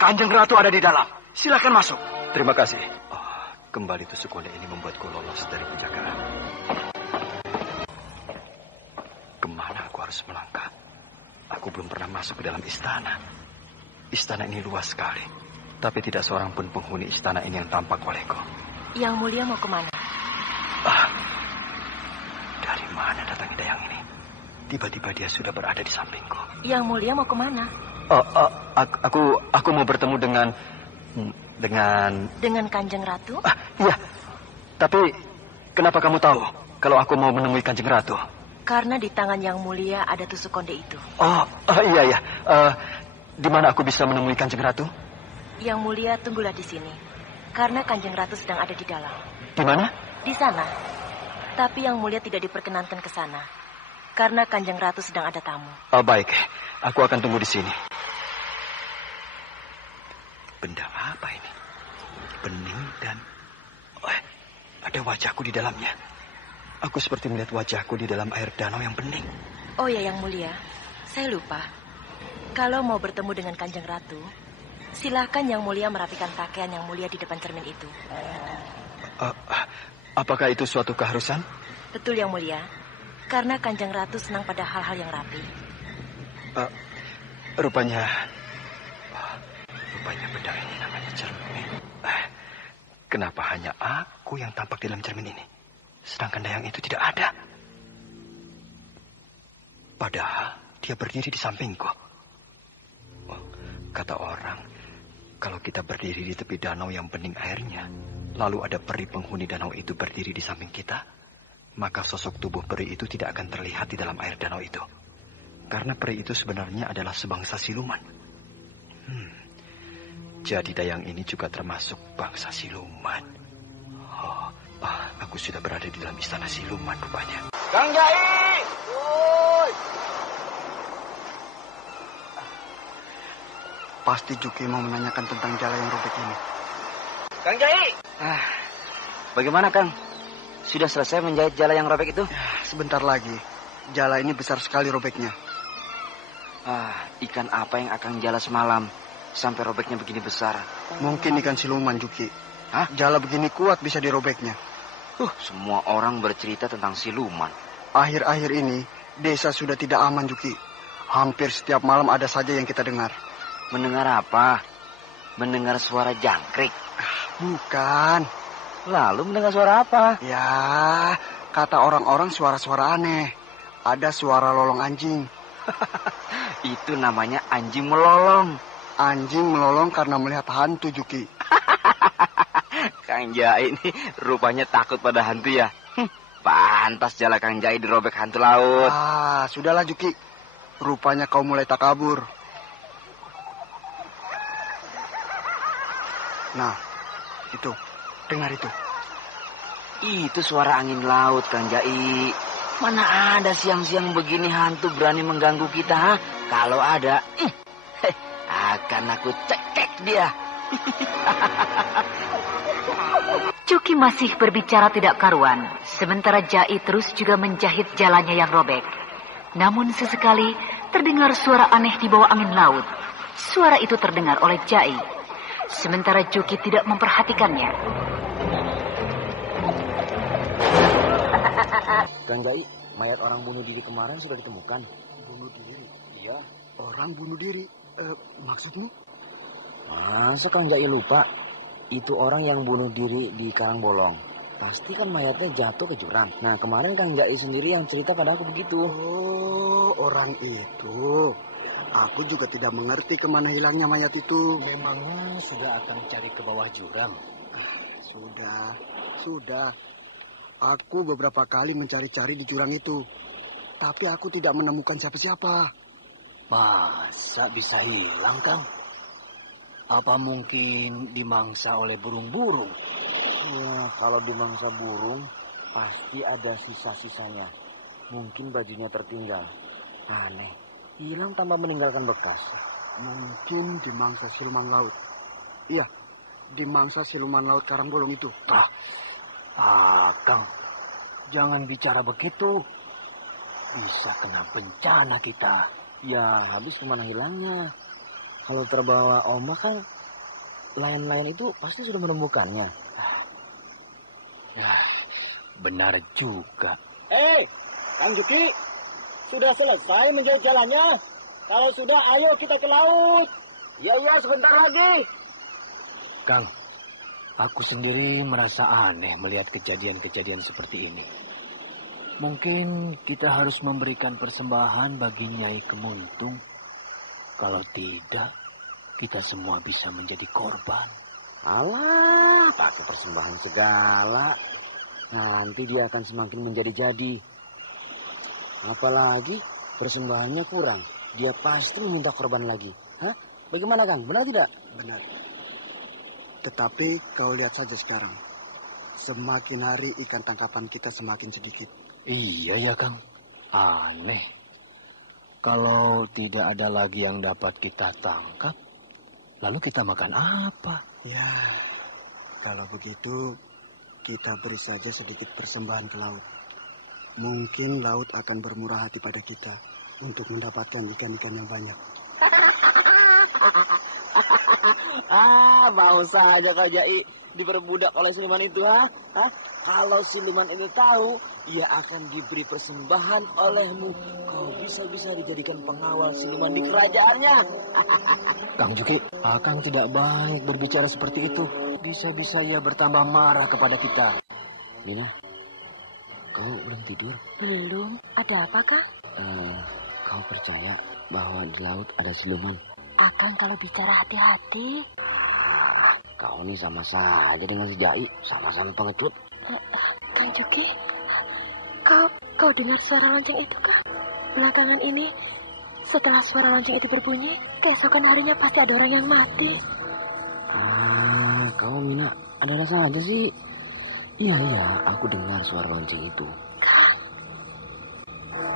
Kanjeng Ratu ada di dalam. Silakan masuk. Terima kasih. Oh, kembali tusuk konde ini membuatku lolos dari penjagaan. Kemana aku harus melangkah? Aku belum pernah masuk ke dalam istana. Istana ini luas sekali. Tapi tidak seorang pun penghuni istana ini yang tampak olehku. Yang mulia mau kemana? Dari mana datangnya dayang ini? Tiba-tiba dia sudah berada di sampingku. Yang mulia mau kemana? Aku mau bertemu dengan Kanjeng Ratu? Iya. Tapi kenapa kamu tahu kalau aku mau menemui Kanjeng Ratu? Karena di tangan yang mulia ada tusuk konde itu. Iya. Di mana aku bisa menemui Kanjeng Ratu? Yang mulia tunggulah di sini. Karena Kanjeng Ratu sedang ada di dalam. Di mana? Di sana. Tapi yang mulia tidak diperkenankan ke sana. Karena Kanjeng Ratu sedang ada tamu. Baik, aku akan tunggu di sini. Benda apa ini? Bening dan... ada wajahku di dalamnya. Aku seperti melihat wajahku di dalam air danau yang bening. Oh ya, Yang Mulia. Saya lupa. Kalau mau bertemu dengan Kanjeng Ratu, silakan Yang Mulia merapikan pakaian Yang Mulia di depan cermin itu. Apakah itu suatu keharusan? Betul, Yang Mulia. Karena Kanjeng Ratu senang pada hal-hal yang rapi. Rupanya benda ini namanya cermin. Kenapa hanya aku yang tampak di dalam cermin ini? Sedangkan Dayang itu tidak ada. Padahal dia berdiri di sampingku. Kata orang, kalau kita berdiri di tepi danau yang bening airnya, lalu ada peri penghuni danau itu berdiri di samping kita, maka sosok tubuh peri itu tidak akan terlihat di dalam air danau itu. Karena peri itu sebenarnya adalah sebangsa siluman. Jadi Dayang ini juga termasuk bangsa siluman. Aku sudah berada di dalam istana siluman rupanya. Kang Jai! Woi! Pasti Juki mau menanyakan tentang jala yang robek ini. Kang Jai! Bagaimana, Kang? Sudah selesai menjahit jala yang robek itu? Sebentar lagi. Jala ini besar sekali robeknya. Ikan apa yang akan jala semalam sampai robeknya begini besar? Mungkin ikan siluman, Juki. Jala begini kuat bisa dirobeknya. Semua orang bercerita tentang siluman. Akhir-akhir ini, desa sudah tidak aman, Juki. Hampir setiap malam ada saja yang kita dengar. Mendengar apa? Mendengar suara jangkrik? Bukan. Lalu mendengar suara apa? Ya, kata orang-orang suara-suara aneh. Ada suara lolong anjing. Itu namanya anjing melolong. Anjing melolong karena melihat hantu, Juki. Kang Jai ini rupanya takut pada hantu ya. Pantas jala Kang Jai dirobek hantu laut. Sudahlah Juki. Rupanya kau mulai takabur. Nah, itu. Dengar itu. Itu suara angin laut, Kang Jai. Mana ada siang-siang begini hantu berani mengganggu kita, Kalau ada, akan aku cekek dia. Juki masih berbicara tidak karuan, sementara Jai terus juga menjahit jalannya yang robek. Namun sesekali terdengar suara aneh di bawah angin laut. Suara itu terdengar oleh Jai, sementara Juki tidak memperhatikannya. Kang Jai, mayat orang bunuh diri kemarin sudah ditemukan. Bunuh diri? Iya. Orang bunuh diri? Maksudmu? Masa Kang Jai lupa? Itu orang yang bunuh diri di Karangbolong. Pasti kan mayatnya jatuh ke jurang. Nah, kemarin Kang Jai sendiri yang cerita pada aku begitu. Oh, orang itu. Aku juga tidak mengerti kemana hilangnya mayat itu. Memangnya sudah akan cari ke bawah jurang? Sudah. Aku beberapa kali mencari-cari di jurang itu. Tapi aku tidak menemukan siapa-siapa. Masa bisa hilang, Kang? Apa mungkin dimangsa oleh burung-burung? Ya, kalau dimangsa burung, pasti ada sisa-sisanya. Mungkin bajunya tertinggal. Aneh, hilang tanpa meninggalkan bekas. Mungkin dimangsa siluman laut. Iya, dimangsa siluman laut Karangbolong itu. Kang, jangan bicara begitu. Bisa kena bencana kita. Ya, habis kemana hilangnya? Kalau terbawa ombak kan, nelayan-nelayan itu pasti sudah menemukannya. Ya, benar juga. Kang Juki, sudah selesai menjahit jalannya? Kalau sudah, ayo kita ke laut. Ya, sebentar lagi. Kang, aku sendiri merasa aneh melihat kejadian-kejadian seperti ini. Mungkin kita harus memberikan persembahan bagi Nyai Kemuntung. Kalau tidak, kita semua bisa menjadi korban. Alah, pakai persembahan segala. Nanti dia akan semakin menjadi-jadi. Apalagi persembahannya kurang. Dia pasti meminta korban lagi. Bagaimana, Kang? Benar tidak? Benar. Tetapi kau lihat saja sekarang. Semakin hari ikan tangkapan kita semakin sedikit. Iya ya, Kang. Aneh. Kalau tidak ada lagi yang dapat kita tangkap, Lalu kita makan apa? Ya, kalau begitu kita beri saja sedikit persembahan ke laut. Mungkin laut akan bermurah hati pada kita untuk mendapatkan ikan-ikan yang banyak. Mau saja kau Jai diperbudak oleh siluman itu, ha? Kalau siluman itu tahu, ia akan diberi persembahan olehmu. Kau bisa-bisa dijadikan pengawal siluman di kerajaannya. Kang Juki, Akang tidak baik berbicara seperti itu. Bisa-bisa ia bertambah marah kepada kita. Mina, kau belum tidur? Belum. Ada apa, Kang? Kau percaya bahwa di laut ada siluman? Akang kalau bicara hati-hati. Kau ini sama saja dengan si Jai, sama-sama pengecut. Kang Juki, kau dengar suara lonceng itu, Kang? Belakangan ini, setelah suara lonceng itu berbunyi, keesokan harinya pasti ada orang yang mati. Kau Mina, ada saja sih. Iya, aku dengar suara lonceng itu. Kang,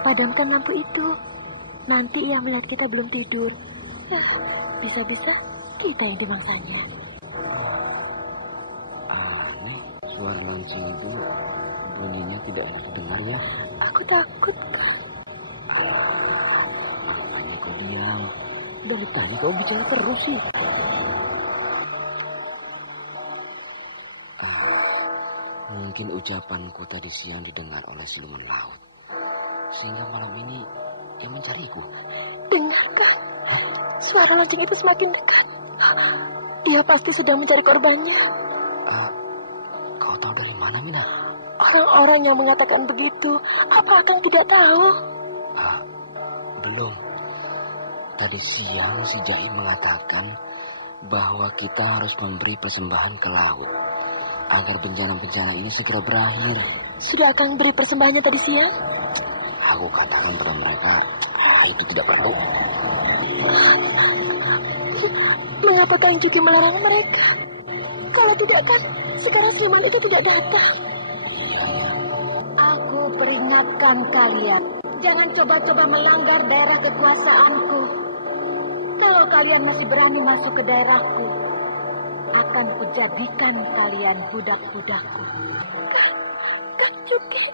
padamkan lampu itu. Nanti ia melihat kita belum tidur. Ya, bisa-bisa kita yang dimangsanya. Aneh, suara lonceng itu bunyinya tidak enak dengar ya. Aku takut, Kang. Makanya kau diam. Dari tadi kau bicara terus sih. Mungkin ucapanku tadi siang didengar oleh siluman laut. Sehingga malam ini dia mencariku. Dengarkan. Suara lonceng itu semakin dekat. Dia pasti sedang mencari korbannya. Kau tahu dari mana, Mina? Orang-orang yang mengatakan begitu, apa Akang tidak tahu? Belum. Tadi siang si Jai mengatakan bahwa kita harus memberi persembahan ke laut agar bencana-bencana ini segera berakhir. Sudah Akang beri persembahannya tadi siang? Aku katakan pada mereka, itu tidak perlu. Mengapa Kang Juki melarang mereka? Kalau tidak kan, sekarang siluman itu tidak datang. Aku peringatkan kalian, jangan coba-coba melanggar daerah kekuasaanku. Kalau kalian masih berani masuk ke daerahku, akan kujadikan kalian budak-budakku. Kang Juki,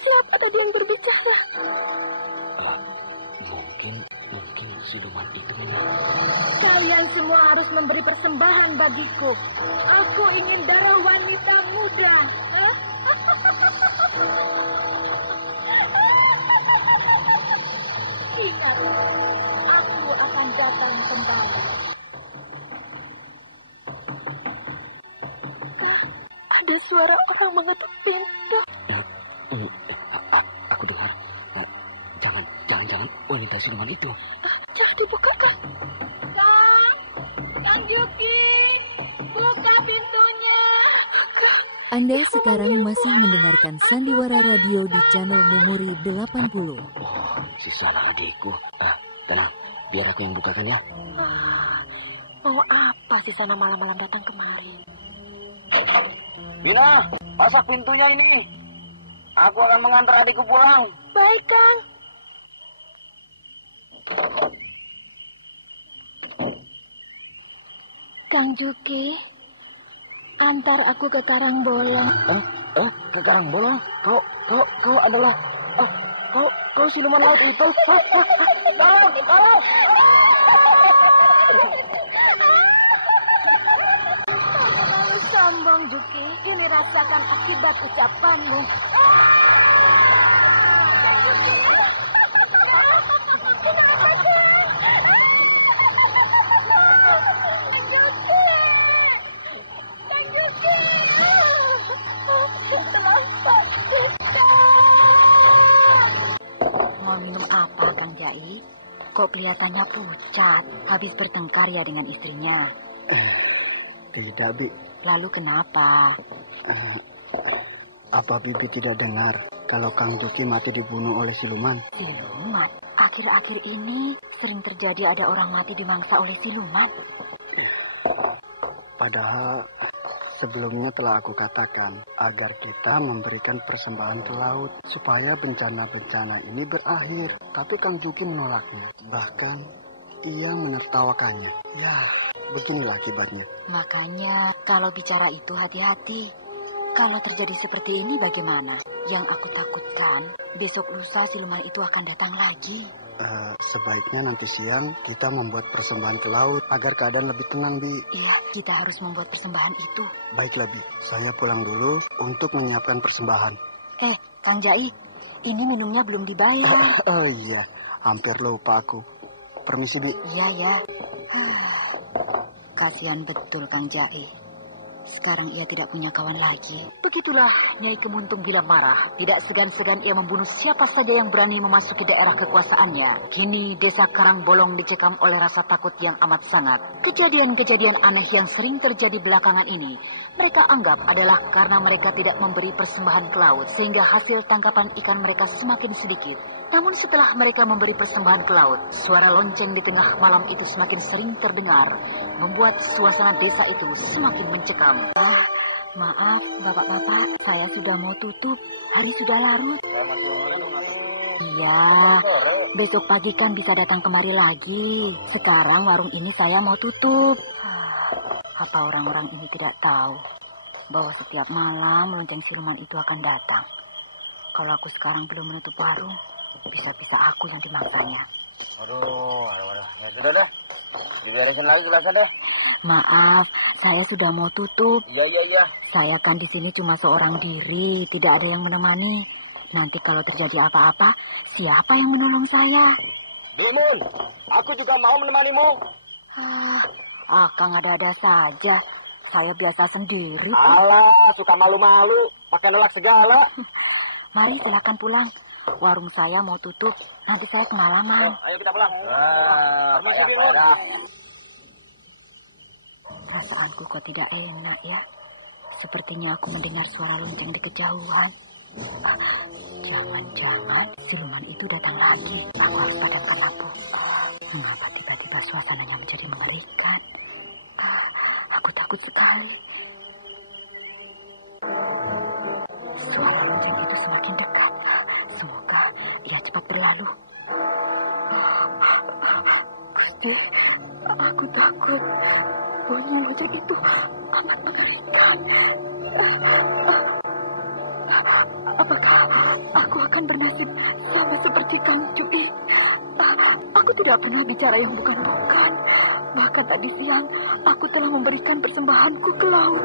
siapa tadi yang berbicara? Mungkin siluman itu ini. Kalian semua harus memberi persembahan bagiku. Aku ingin darah wanita muda. Ingat, aku akan datang kembali. Ada suara orang mengetuk pintu. Aku dengar. Jangan wanita siluman itu. Jangan dibuka, Kang. Kang Juki, buka pintunya. Anda sekarang masih mendengarkan Sandiwara Radio di channel Memori 80. Si salah adikku. Tenang, biar aku yang bukakan ya. Mau apa sih sana malam-malam datang kemari? Mina, pasak pintunya ini. Aku akan mengantar adikku pulang. Baik, Kang. Kang Juki, antar aku ke Karangbolong. Ke Karangbolong? Kau adalah... Kau siluman laut itu? Tolong! Sombong Juki, ini rasakan akibat ucapanmu. Mau minum apa, Kang Jai? Kok kelihatannya pucat, habis bertengkar ya dengan istrinya? Tidak, Bi. Lalu kenapa? Apa Bibi tidak dengar kalau Kang Juki mati dibunuh oleh siluman? Siluman? Akhir-akhir ini sering terjadi ada orang mati dimangsa oleh siluman. Padahal sebelumnya telah aku katakan agar kita memberikan persembahan ke laut supaya bencana-bencana ini berakhir. Tapi Kang Juki menolaknya. Bahkan ia menertawakannya. Ya, beginilah akibatnya. Makanya kalau bicara itu hati-hati. Kalau terjadi seperti ini bagaimana? Yang aku takutkan, besok lusa siluman itu akan datang lagi. Sebaiknya nanti siang kita membuat persembahan ke laut agar keadaan lebih tenang, Bi. Iya, kita harus membuat persembahan itu. Baiklah, Bi. Saya pulang dulu untuk menyiapkan persembahan. Kang Jai, ini minumnya belum dibayar. Oh iya, hampir lupa aku. Permisi, Bi. Iya. Kasihan betul Kang Jai. Sekarang ia tidak punya kawan lagi. Begitulah Nyai Kemuntung bila marah. Tidak segan-segan ia membunuh siapa saja yang berani memasuki daerah kekuasaannya. Kini desa Karangbolong dicekam oleh rasa takut yang amat sangat. Kejadian-kejadian aneh yang sering terjadi belakangan ini, mereka anggap adalah karena mereka tidak memberi persembahan ke laut, sehingga hasil tangkapan ikan mereka semakin sedikit. Namun setelah mereka memberi persembahan ke laut, suara lonceng di tengah malam itu semakin sering terdengar, membuat suasana desa itu semakin mencekam. Maaf, bapak-bapak, saya sudah mau tutup. Hari sudah larut. Iya, besok pagi kan bisa datang kemari lagi. Sekarang warung ini saya mau tutup. Apa orang-orang ini tidak tahu bahwa setiap malam lonceng siluman itu akan datang? Kalau aku sekarang belum menutup warung, bisa-bisa aku yang dimaksanya. Aduh. Sudah dah. Diberesin lagi gelasnya deh. Maaf, saya sudah mau tutup. Iya. Saya kan di sini cuma seorang diri, tidak ada yang menemani. Nanti kalau terjadi apa-apa, siapa yang menolong saya? Dimun, aku juga mau menemanimu. Kang ada-ada saja. Saya biasa sendiri. Alah, suka malu-malu, pakai nolak segala. Mari silakan pulang. Warung saya mau tutup, nanti saya kemalaman. Ayo kita pulang. Perasaanku kok tidak enak ya. Sepertinya aku mendengar suara lonceng di kejauhan. Jangan-jangan siluman itu datang lagi. Aku harus padamkan lampu. Mengapa tiba-tiba suasananya menjadi mengerikan? Aku takut sekali. Suara lonceng itu semakin dekat. Semoga ia cepat berlalu. Gusti, aku takut. Bunyi lonceng itu amat mengerikan. Apakah aku akan bernasib sama seperti Kang Cui? Aku tidak pernah bicara yang bukan-bukan. Bahkan tadi siang, aku telah memberikan persembahanku ke laut.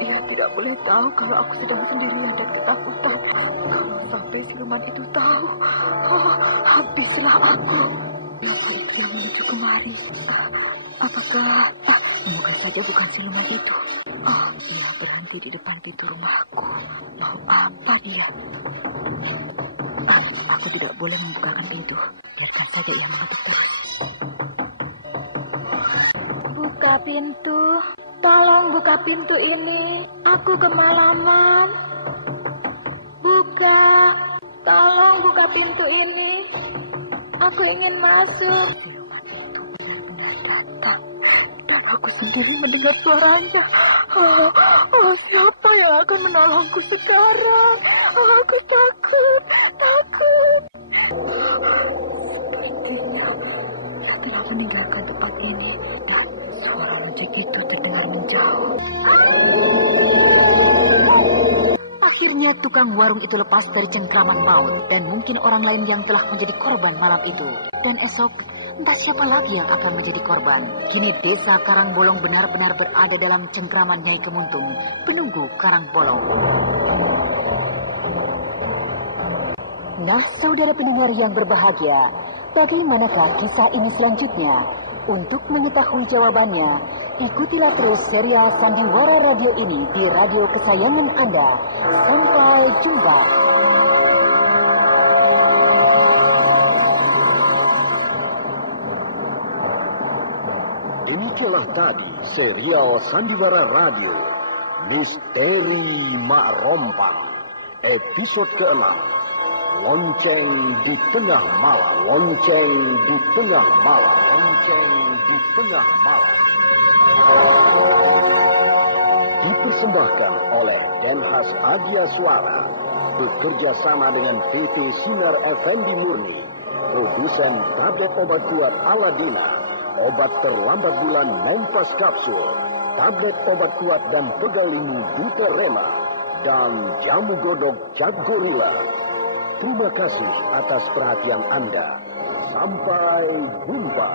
Ia tidak boleh tahu kalau aku sedang sendirian dan ketakutan. Sampai siluman itu tahu, habislah aku. Siapa itu yang menuju kemari? Apakah... semoga saja bukan siluman itu. Dia berhenti di depan pintu rumahku. Mau apa dia? Aku tidak boleh membukakan pintu. Biarkan saja ia mengetuk terus. Buka pintu. Tolong buka pintu ini. Aku kemalaman. Buka. Tolong buka pintu ini. Aku ingin masuk. Siluman itu benar-benar datang. Dan aku sendiri mendengar suaranya. Siapa yang akan menolongku sekarang? Aku takut. Sepertinya dia telah meninggalkan tempat ini. Dan suara lonceng itu terdengar menjauh. Akhirnya tukang warung itu lepas dari cengkraman maut. Dan mungkin orang lain yang telah menjadi korban malam itu. Dan esok, entah siapa lagi yang akan menjadi korban. Kini desa Karangbolong benar-benar berada dalam cengkraman Nyai Kemuntung, penunggu Karangbolong. Nah, saudara pendengar yang berbahagia, bagaimanakah kisah ini selanjutnya? Untuk mengetahui jawabannya, ikutilah terus serial Sandiwara Radio ini di radio kesayangan Anda. Sampai jumpa. Demikianlah tadi serial Sandiwara Radio Misteri Mak Rompang episode ke-6, Lonceng di Tengah Malam. Lonceng di Tengah Malam. Lonceng di Tengah Malam. Dipersembahkan oleh Denhas Adia Suara bekerja sama dengan PT Sinar Effendi Murni produsen tablet obat kuat Aladina, obat terlambat bulan Menfas Kapsul, tablet obat kuat dan pegal linu Buterema, dan jamu godok Cat Gorilla. Terima kasih atas perhatian Anda. Sampai jumpa.